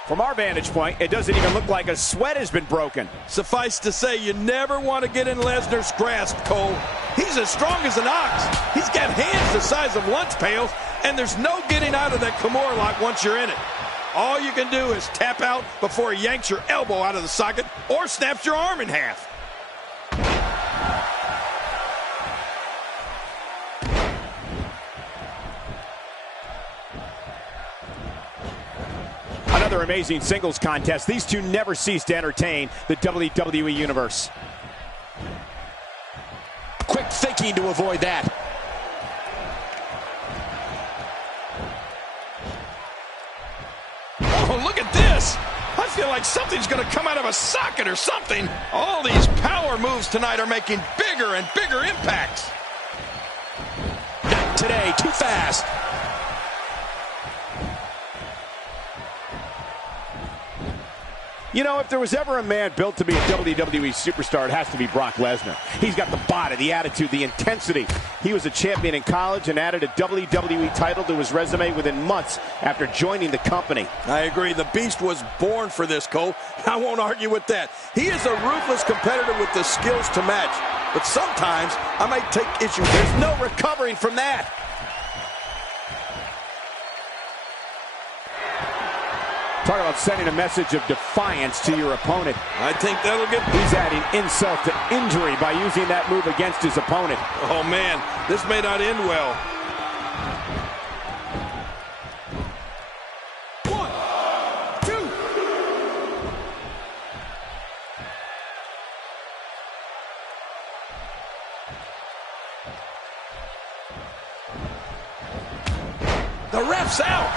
From our vantage point, it doesn't even look like a sweat has been broken. Suffice to say, you never want to get in Lesnar's grasp, Cole. He's as strong as an ox. He's got hands the size of lunch pails, and there's no getting out of that Kimura lock once you're in it. All you can do is tap out before he yanks your elbow out of the socket or snaps your arm in half. Another amazing singles contest. These two never cease to entertain the WWE Universe. Quick thinking to avoid that. Oh, look at this. I feel like something's going to come out of a socket or something. All these power moves tonight are making bigger and bigger impacts. Not today, too fast. You know, if there was ever a man built to be a WWE superstar, it has to be Brock Lesnar. He's got the body, the attitude, the intensity. He was a champion in college and added a WWE title to his resume within months after joining the company. I agree. The Beast was born for this, Cole. I won't argue with that. He is a ruthless competitor with the skills to match. But sometimes I might take issue. There's no recovering from that. Talk about sending a message of defiance to your opponent. I think that'll get... He's adding insult to injury by using that move against his opponent. Oh, man, this may not end well. 1, 2. The ref's out.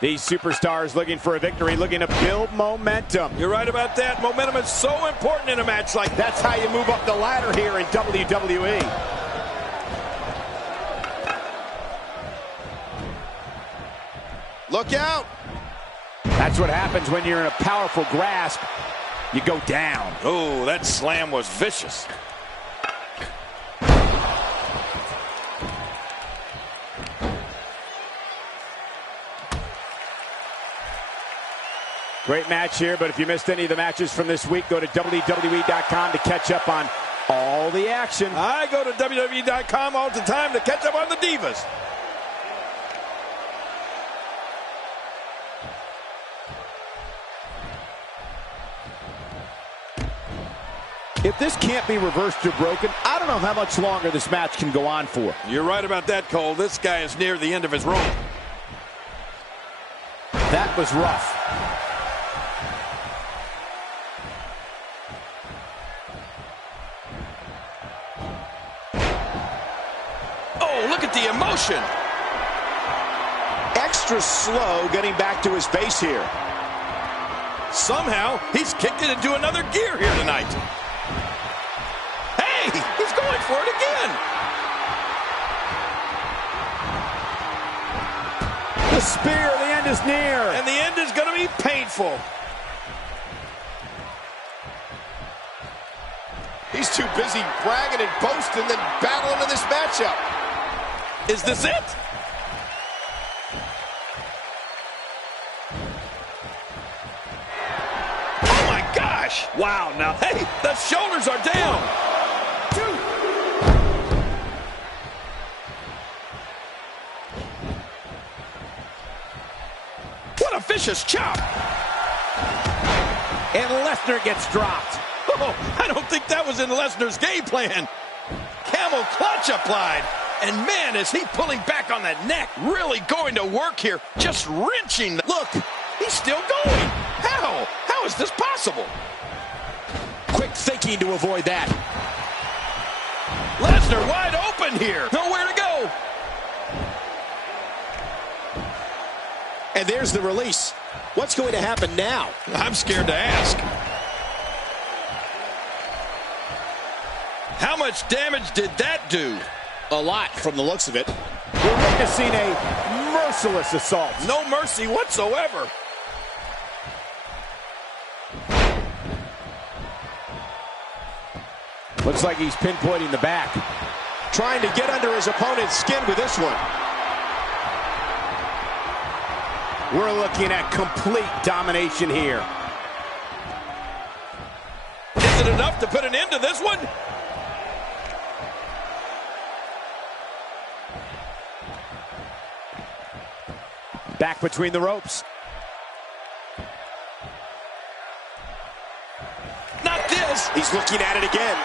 These superstars looking for a victory, looking to build momentum. You're right about that. Momentum is so important in a match like that. That's how you move up the ladder here in WWE. Look out. That's what happens when you're in a powerful grasp. You go down. Oh, that slam was vicious. Great match here, but if you missed any of the matches from this week, go to WWE.com to catch up on all the action. I go to WWE.com all the time to catch up on the Divas. If this can't be reversed or broken, I don't know how much longer this match can go on for. You're right about that, Cole. This guy is near the end of his rope. That was rough. Oh, look at the emotion. Extra slow getting back to his base here. Somehow, he's kicked it into another gear here tonight. Hey, he's going for it again. spear. The end is near. And the end is going to be painful. He's too busy bragging and boasting than battling in this matchup. Is this it? Oh my gosh! Wow, now, hey, the shoulders are down. What a vicious chop! And Lesnar gets dropped. Oh, I don't think that was in Lesnar's game plan. Camel clutch applied. And man, is he pulling back on that neck. Really going to work here. Just wrenching. Look, he's still going. How? How is this possible? Quick thinking to avoid that. Lesnar wide open here. Nowhere to go. And there's the release. What's going to happen now? I'm scared to ask. How much damage did that do? A lot from the looks of it. We're witnessing a merciless assault. No mercy whatsoever. Looks like he's pinpointing the back. Trying to get under his opponent's skin with this one. We're looking at complete domination here. Is it enough to put an end to this one? Back between the ropes. Not this. He's looking at it again.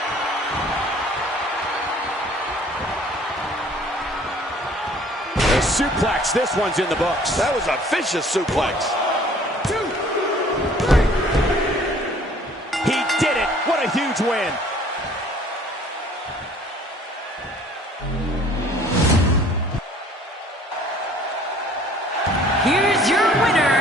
A suplex. This one's in the books. That was a vicious suplex. 2, 3. He did it. What a huge win. Here's your winner,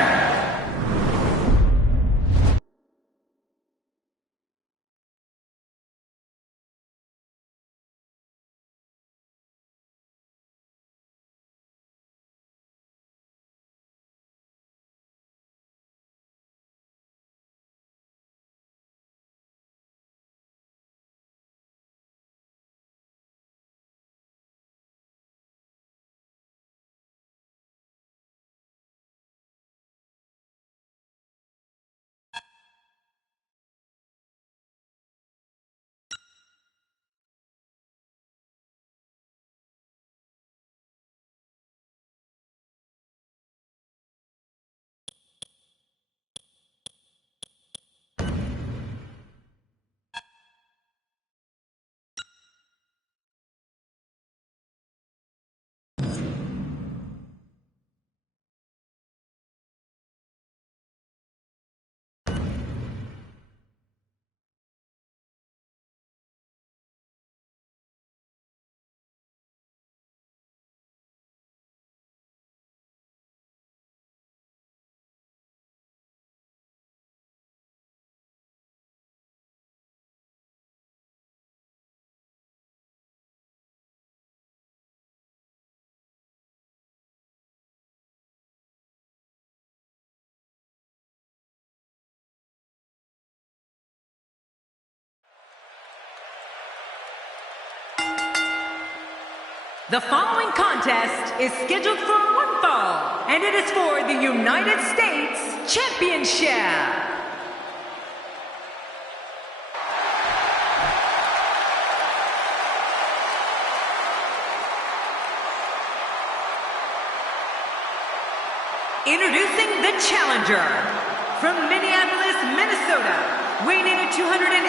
the following contest is scheduled for one fall, and it is for the United States Championship. Introducing the challenger from Minneapolis, Minnesota, weighing in at 286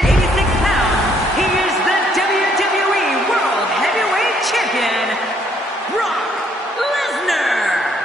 pounds, he is the WWE World Heavyweight Champion, Brock Lesnar.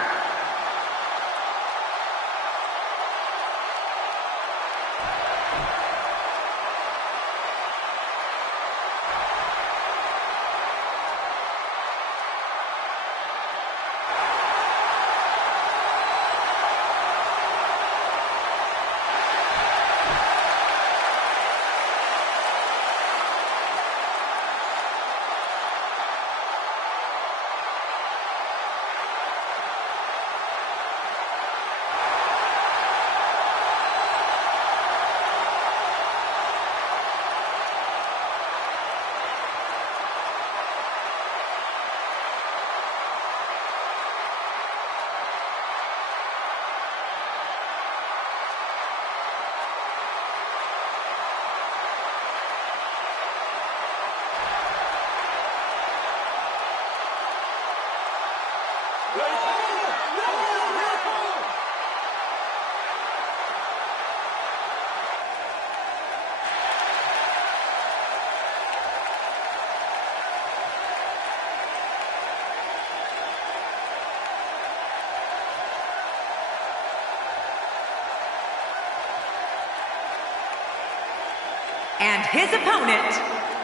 And his opponent,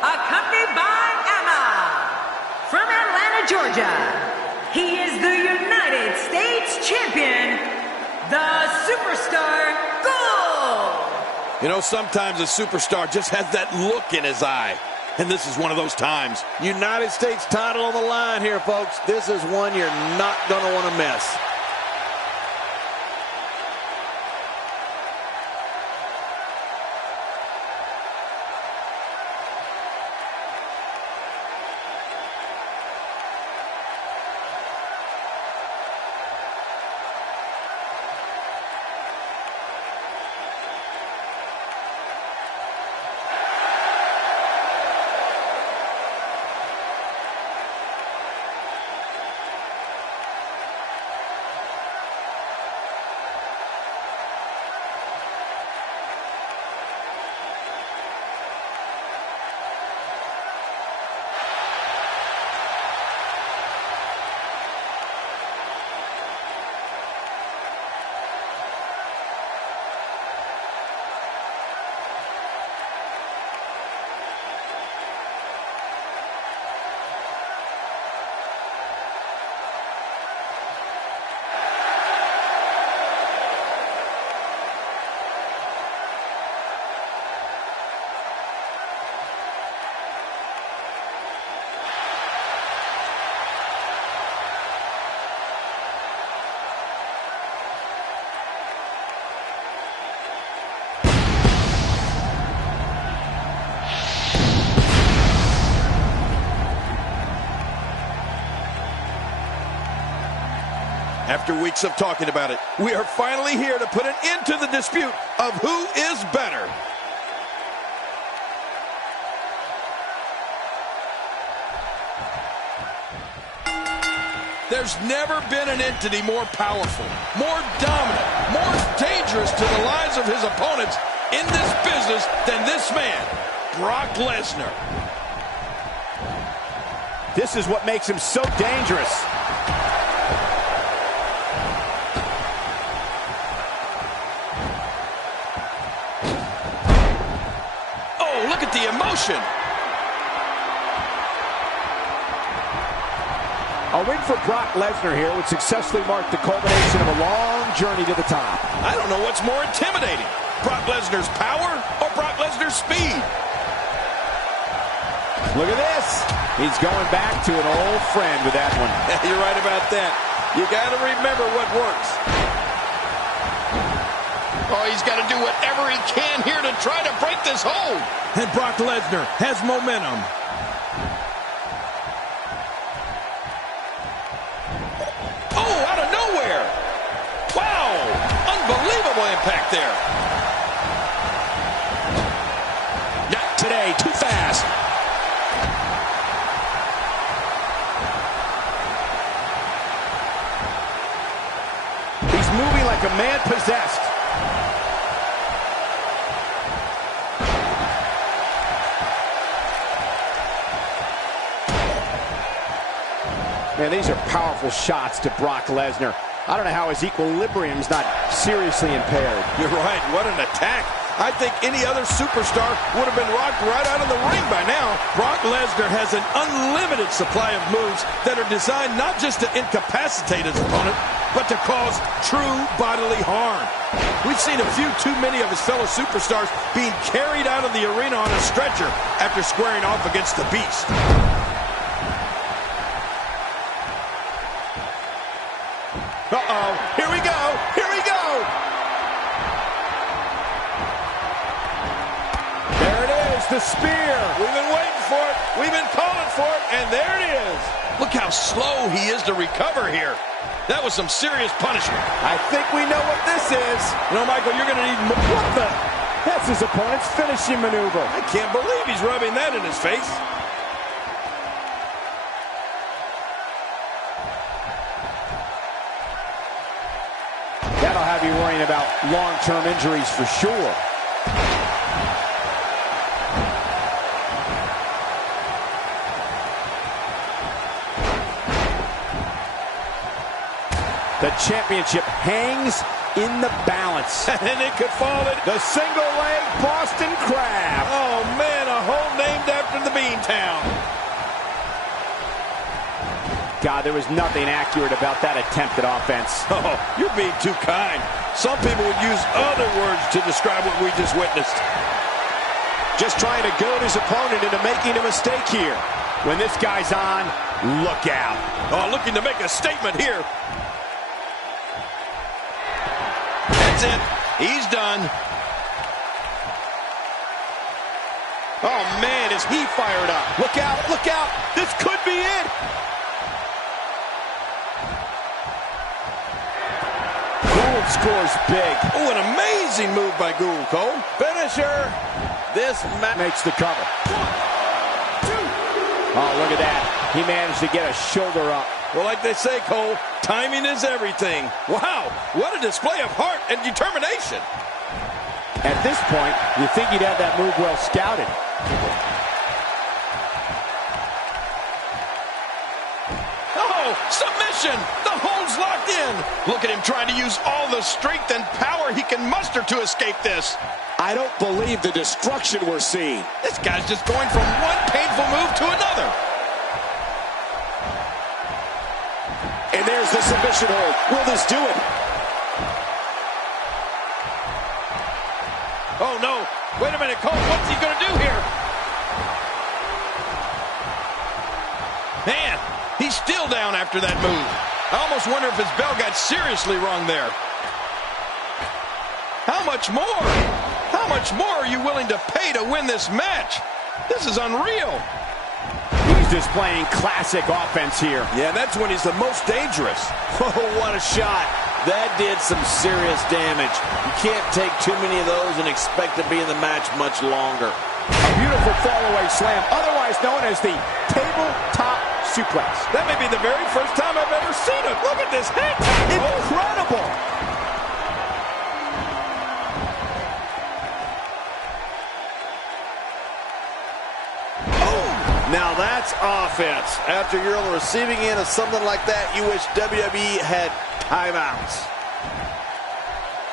accompanied by Emma, from Atlanta, Georgia, he is the United States Champion, the Superstar Gold. You know, sometimes a superstar just has that look in his eye. And this is one of those times. United States title on the line here, folks. This is one you're not going to want to miss. After weeks of talking about it, we are finally here to put an end to the dispute of who is better. There's never been an entity more powerful, more dominant, more dangerous to the lives of his opponents in this business than this man, Brock Lesnar. This is what makes him so dangerous. Look at the emotion. A win for Brock Lesnar here would successfully mark the culmination of a long journey to the top. I don't know what's more intimidating, Brock Lesnar's power or Brock Lesnar's speed. Look at this. He's going back to an old friend with that one. You're right about that. You got to remember what works. Oh, he's got to do whatever he can here to try to break this hold. And Brock Lesnar has momentum. Oh, out of nowhere. Wow. Unbelievable impact there. Not today. Too fast. He's moving like a man possessed. Man, these are powerful shots to Brock Lesnar. I don't know how his equilibrium's not seriously impaired. You're right. What an attack. I think any other superstar would have been rocked right out of the ring by now. Brock Lesnar has an unlimited supply of moves that are designed not just to incapacitate his opponent, but to cause true bodily harm. We've seen a few too many of his fellow superstars being carried out of the arena on a stretcher after squaring off against the Beast. Uh-oh. Here we go. Here we go. There it is, the spear. We've been waiting for it. We've been calling for it, and there it is. Look how slow he is to recover here. That was some serious punishment. I think we know what this is. You know, Michael, you're going to need more. What the? That's his opponent's finishing maneuver. I can't believe he's rubbing that in his face. That'll have you worrying about long-term injuries for sure. The championship hangs in the balance. And it could fall in. The single leg Boston Crab. Oh, man, a hole named after the Beantown. God, there was nothing accurate about that attempt at offense. Oh, you're being too kind. Some people would use other words to describe what we just witnessed. Just trying to goad his opponent into making a mistake here. When this guy's on, look out. Oh, looking to make a statement here. That's it. He's done. Oh, man, is he fired up. Look out, look out. This could be it. Gould scores big. Oh, an amazing move by Gould, Cole. Finisher. This Makes the cover. Oh, look at that. He managed to get a shoulder up. Well, like they say, Cole, timing is everything. Wow, what a display of heart and determination. At this point, you think he'd have that move well scouted. Oh, submission. The hold's locked in. Look at him trying to use all the strength and power he can muster to escape this. I don't believe the destruction we're seeing. This guy's just going from one painful move to another. And there's the submission hold. Will this do it? Oh, no. Wait a minute, Cole. What's he going to do here? Man, he's still down after that move. I almost wonder if his bell got seriously wrong there. How much more? How much more are you willing to pay to win this match? This is unreal. He's displaying classic offense here. Yeah, that's when he's the most dangerous. Oh, what a shot. That did some serious damage. You can't take too many of those and expect to be in the match much longer. A beautiful fall-away slam, otherwise known as the tabletop suplex. That may be the very first time I've ever seen it. Look at this hit. Incredible. Now that's offense. After you're on the receiving end of something like that, you wish WWE had timeouts.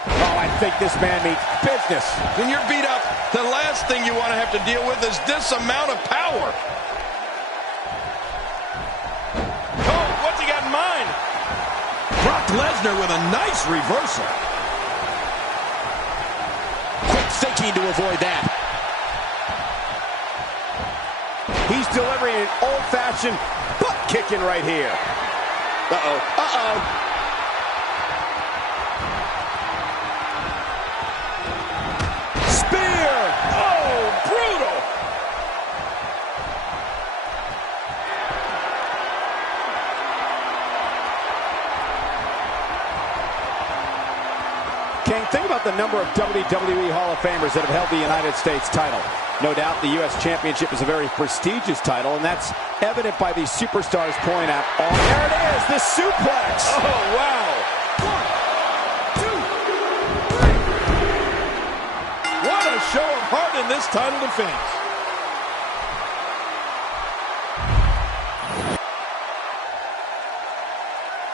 Oh, I think this man means business. When you're beat up, the last thing you want to have to deal with is this amount of power. Oh, what's he got in mind? Brock Lesnar with a nice reversal. Quick thinking to avoid that. He's delivering an old-fashioned butt kicking right here. Uh-oh. Uh-oh. Spear! Oh, brutal! King, think about the number of WWE Hall of Famers that have held the United States title. No doubt the U.S. Championship is a very prestigious title, and that's evident by these superstars pulling out. Oh, there it is, the suplex. Oh, wow. 1, 2, 3. What a show of heart in this title defense.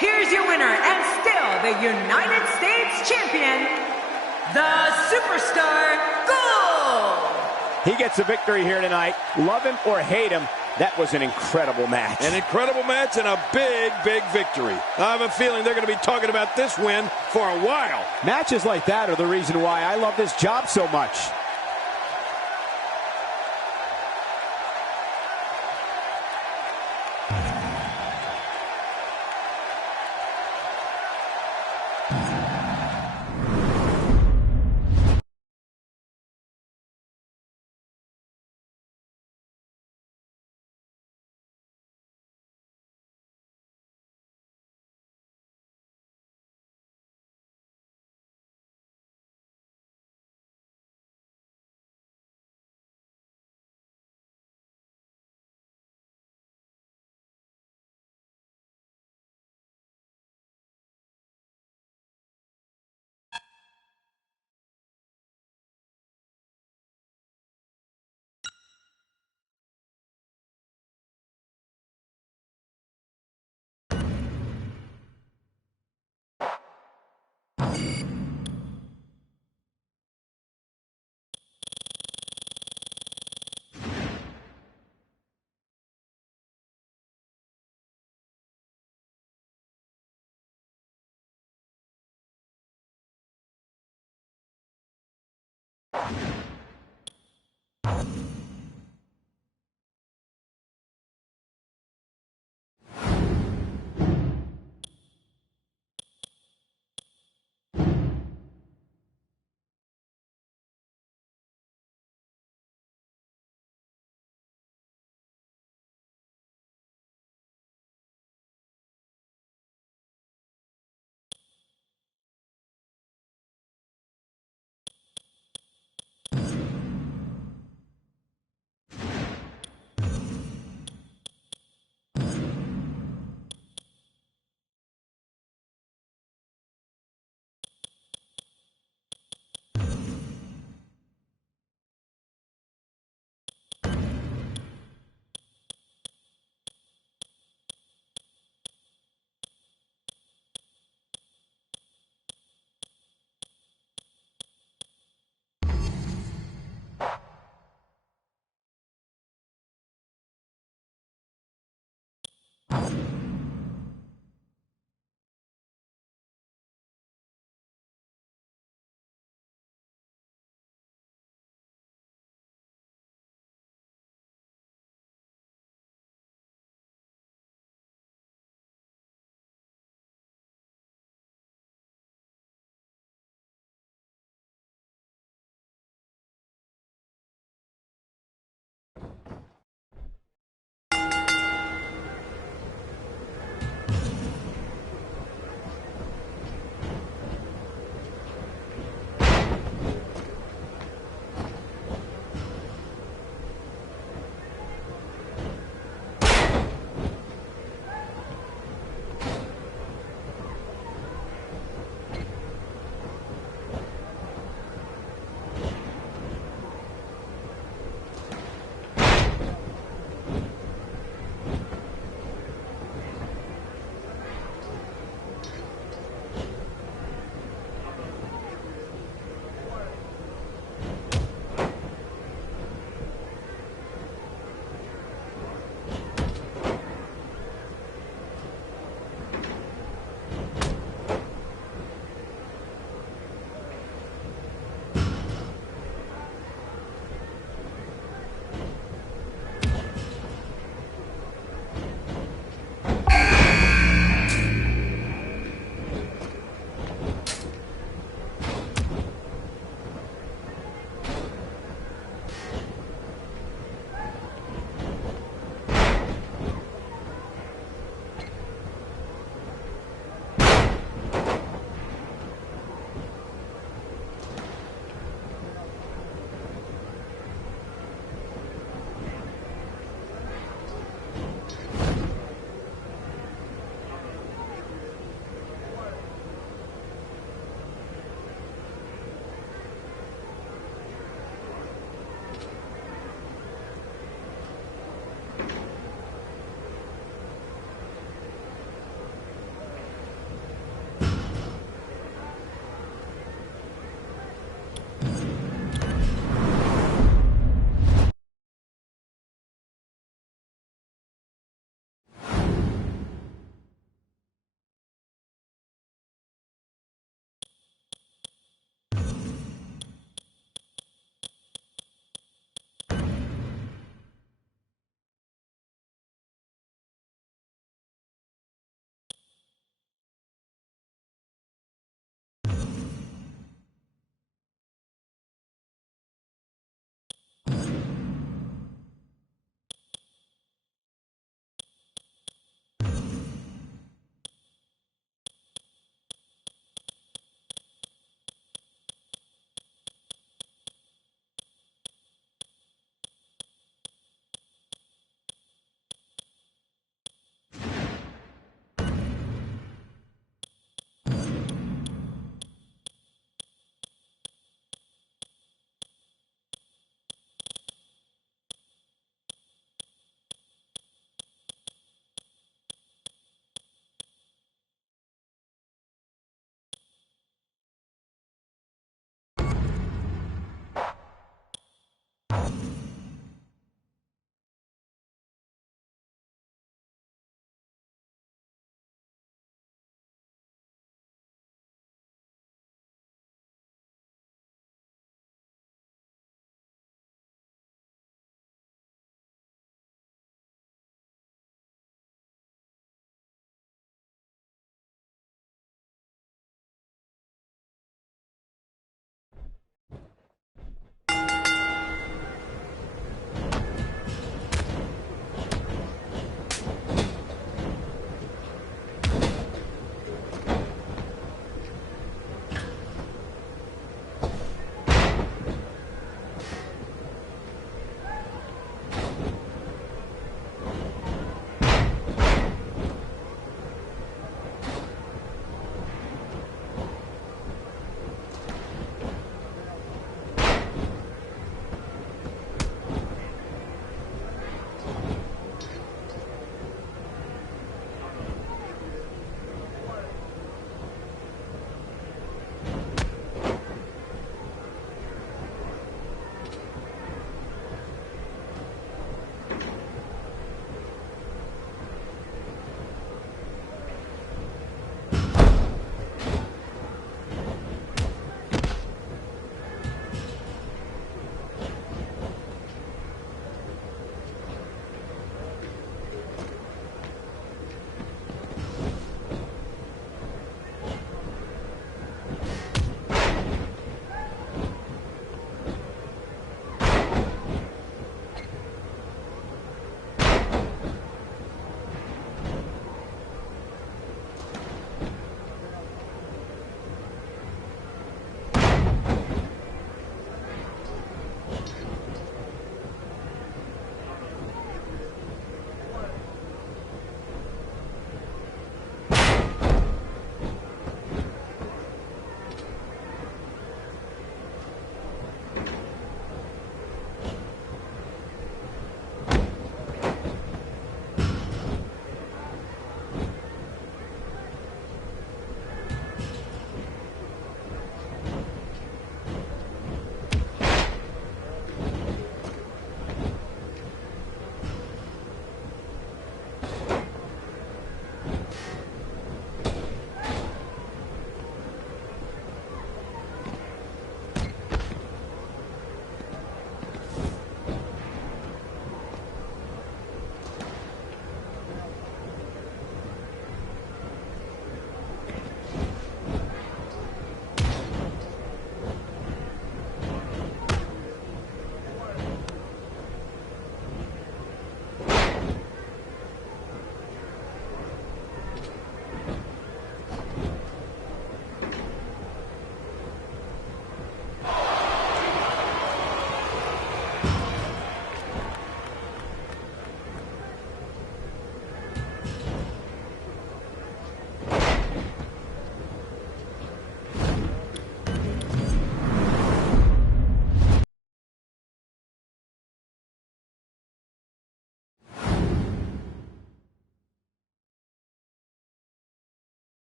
Here's your winner and still the United States Champion, the Superstar Gold. He gets a victory here tonight. Love him or hate him, that was an incredible match. An incredible match and a big, big victory. I have a feeling they're going to be talking about this win for a while. Matches like that are the reason why I love this job so much.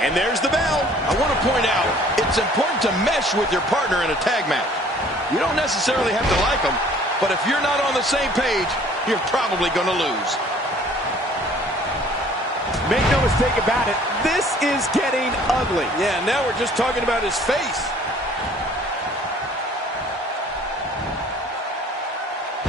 And there's the bell. I want to point out, it's important to mesh with your partner in a tag match. You don't necessarily have to like them, but if you're not on the same page, you're probably going to lose. Make no mistake about it, this is getting ugly. Yeah, now we're just talking about his face.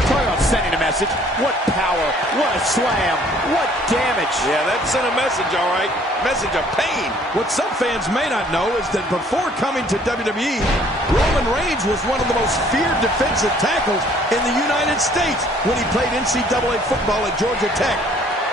Talk about sending a message. What power, what a slam, what damage. Yeah, that sent a message, all right. Message of pain. What some fans may not know is that before coming to WWE, Roman Reigns was one of the most feared defensive tackles in the United States when he played NCAA football at Georgia Tech.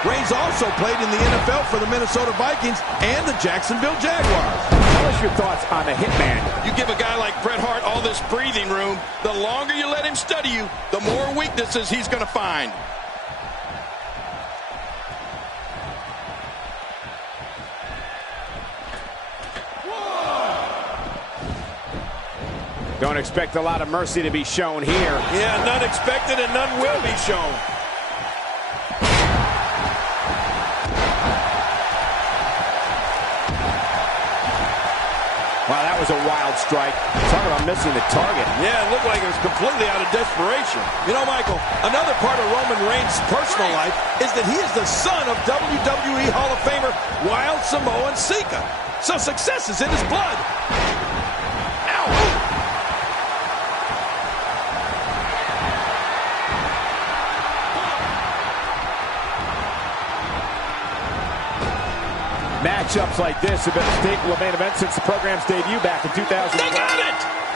Reigns also played in the NFL for the Minnesota Vikings and the Jacksonville Jaguars. Tell us your thoughts on the Hitman. You give a guy like Bret Hart all this breathing room, the longer you let him study you, the more weaknesses he's going to find. Don't expect a lot of mercy to be shown here. Yeah, none expected and none will be shown. Wow, that was a wild strike. Talk about missing the target. Yeah, it looked like it was completely out of desperation. You know, Michael, another part of Roman Reigns' personal life is that he is the son of WWE Hall of Famer Wild Samoan Sika. So success is in his blood. Ow! Matchups like this have been a staple of main events since the program's debut back in 2000. They got it!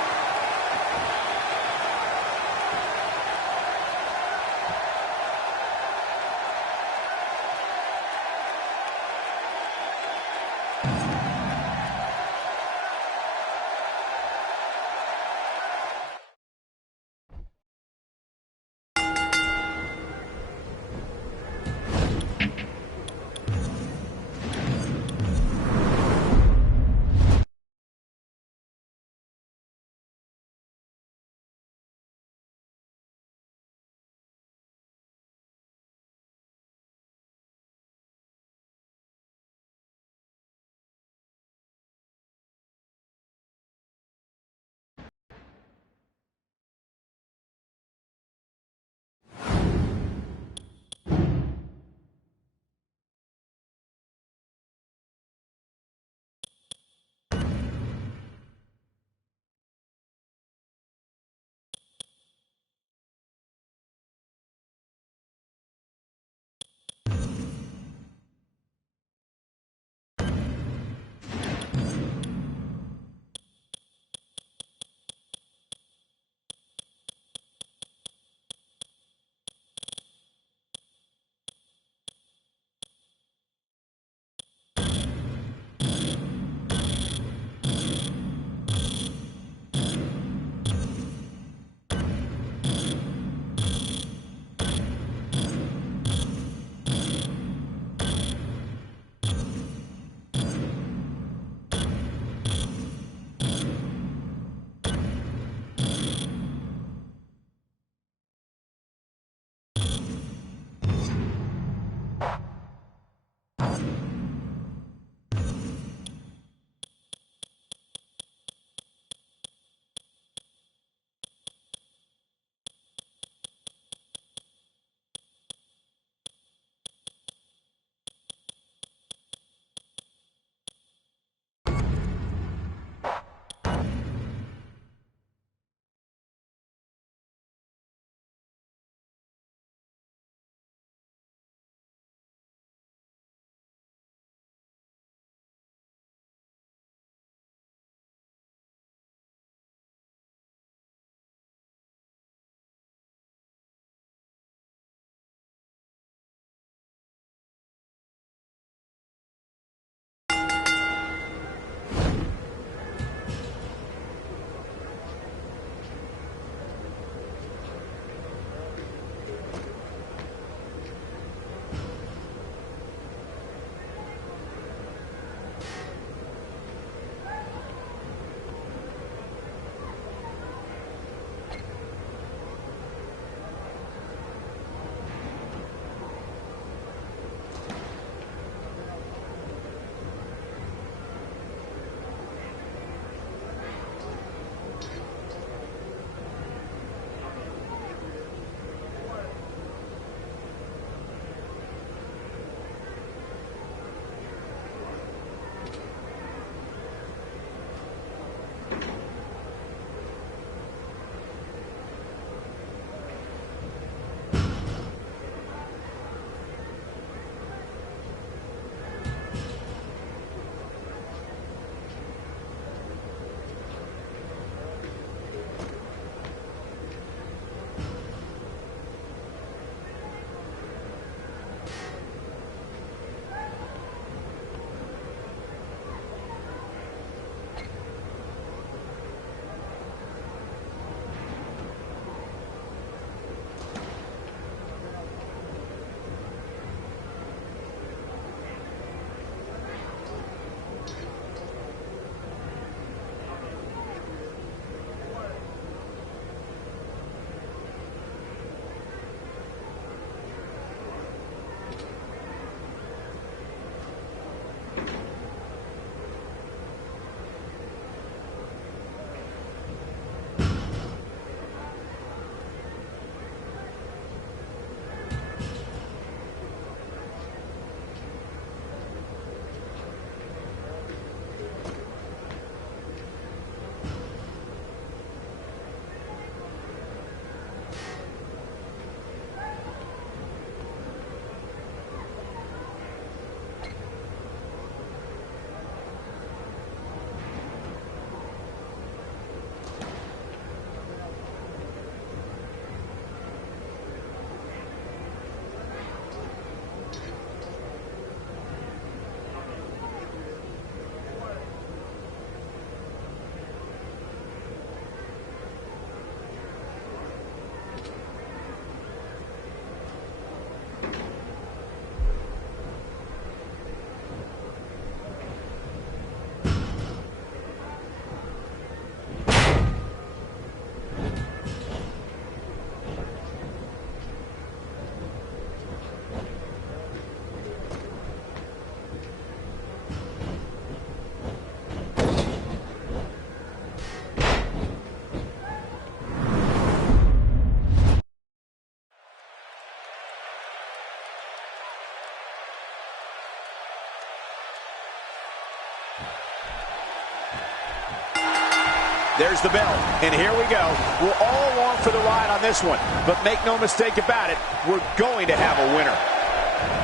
There's the bell, and here we go. We're all along for the ride on this one, but make no mistake about it, we're going to have a winner.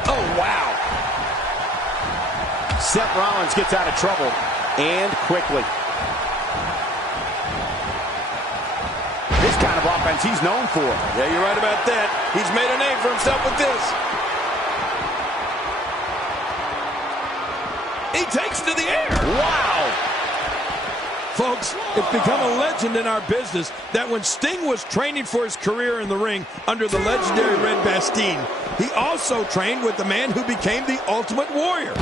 Oh, wow. Seth Rollins gets out of trouble, and quickly. This kind of offense he's known for. Yeah, you're right about that. He's made a name for himself with this. He takes to the air. Wow. Folks, it's become a legend in our business that when Sting was training for his career in the ring under the legendary Red Bastien, he also trained with the man who became the Ultimate Warrior.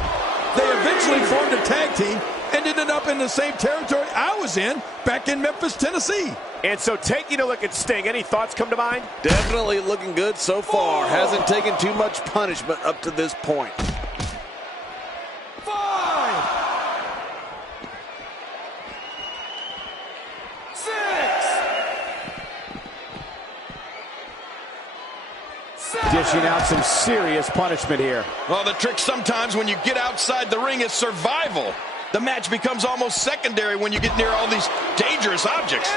They eventually formed a tag team and ended up in the same territory I was in back in Memphis, Tennessee. And so taking a look at Sting, any thoughts come to mind? Definitely looking good so far. Hasn't taken too much punishment up to this point. 5, 6, Dishing out some serious punishment here. Well, the trick sometimes when you get outside the ring is survival. The match becomes almost secondary when you get near all these dangerous objects. 8.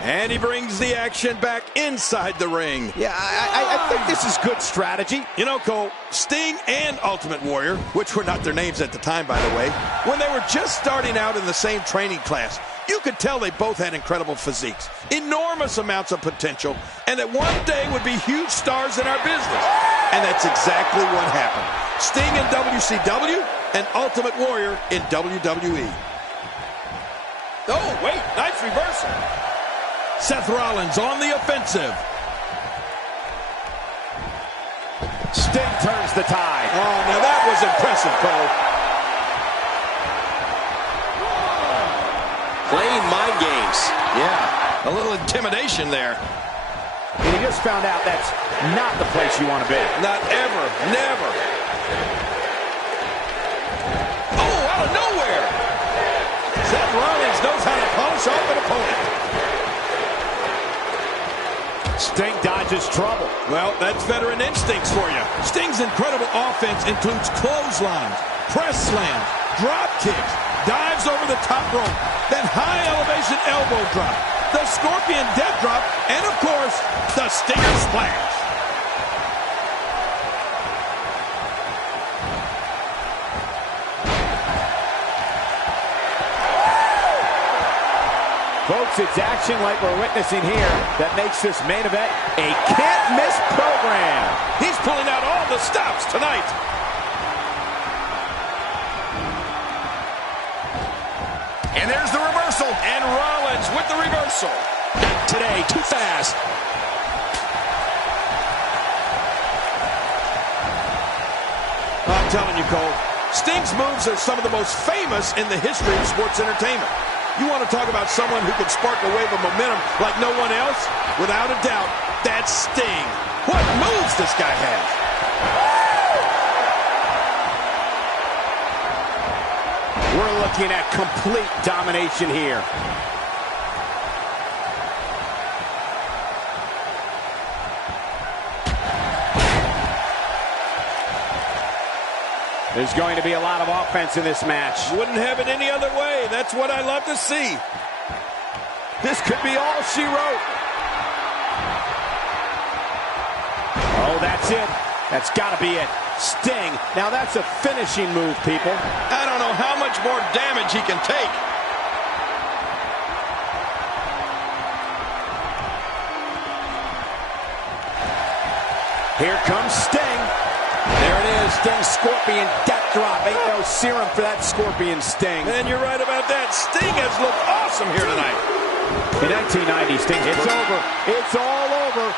And he brings the action back inside the ring. Yeah, I think this is good strategy. You know, Cole, Sting and Ultimate Warrior, which were not their names at the time, by the way, when they were just starting out in the same training class, you could tell they both had incredible physiques, enormous amounts of potential, and that one day would be huge stars in our business. And that's exactly what happened. Sting in WCW and Ultimate Warrior in WWE. Oh, wait, nice reversal. Seth Rollins on the offensive. Sting turns the tide. Oh, now that was impressive, Cole. Playing mind games. Yeah, a little intimidation there. And you just found out that's not the place you want to be. Not ever, never. Oh, out of nowhere. Seth Rollins knows how to polish off an opponent. Sting dodges trouble. Well, that's veteran instincts for you. Sting's incredible offense includes clotheslines, press slams, drop kicks, dives over the top rope, then high elevation elbow drop, the Scorpion Death Drop, and of course, the Stinger Splash. Folks, it's action like we're witnessing here that makes this main event a can't-miss program. He's pulling out all the stops tonight. And there's the reversal. And Rollins with the reversal. Not today, too fast. I'm telling you, Cole, Sting's moves are some of the most famous in the history of sports entertainment. You want to talk about someone who can spark a wave of momentum like no one else? Without a doubt, that's Sting. What moves this guy has. We're looking at complete domination here. There's going to be a lot of offense in this match. Wouldn't have it any other way. That's what I love to see. This could be all she wrote. Oh, that's it. That's got to be it. Sting. Now that's a finishing move, people. I don't know how much more damage he can take. Here comes Sting. There it is, Sting's Scorpion Death Drop. Ain't no serum for that Scorpion Sting. And you're right about that. Sting has looked awesome here tonight. In 1990, Sting. It's over. It's all over.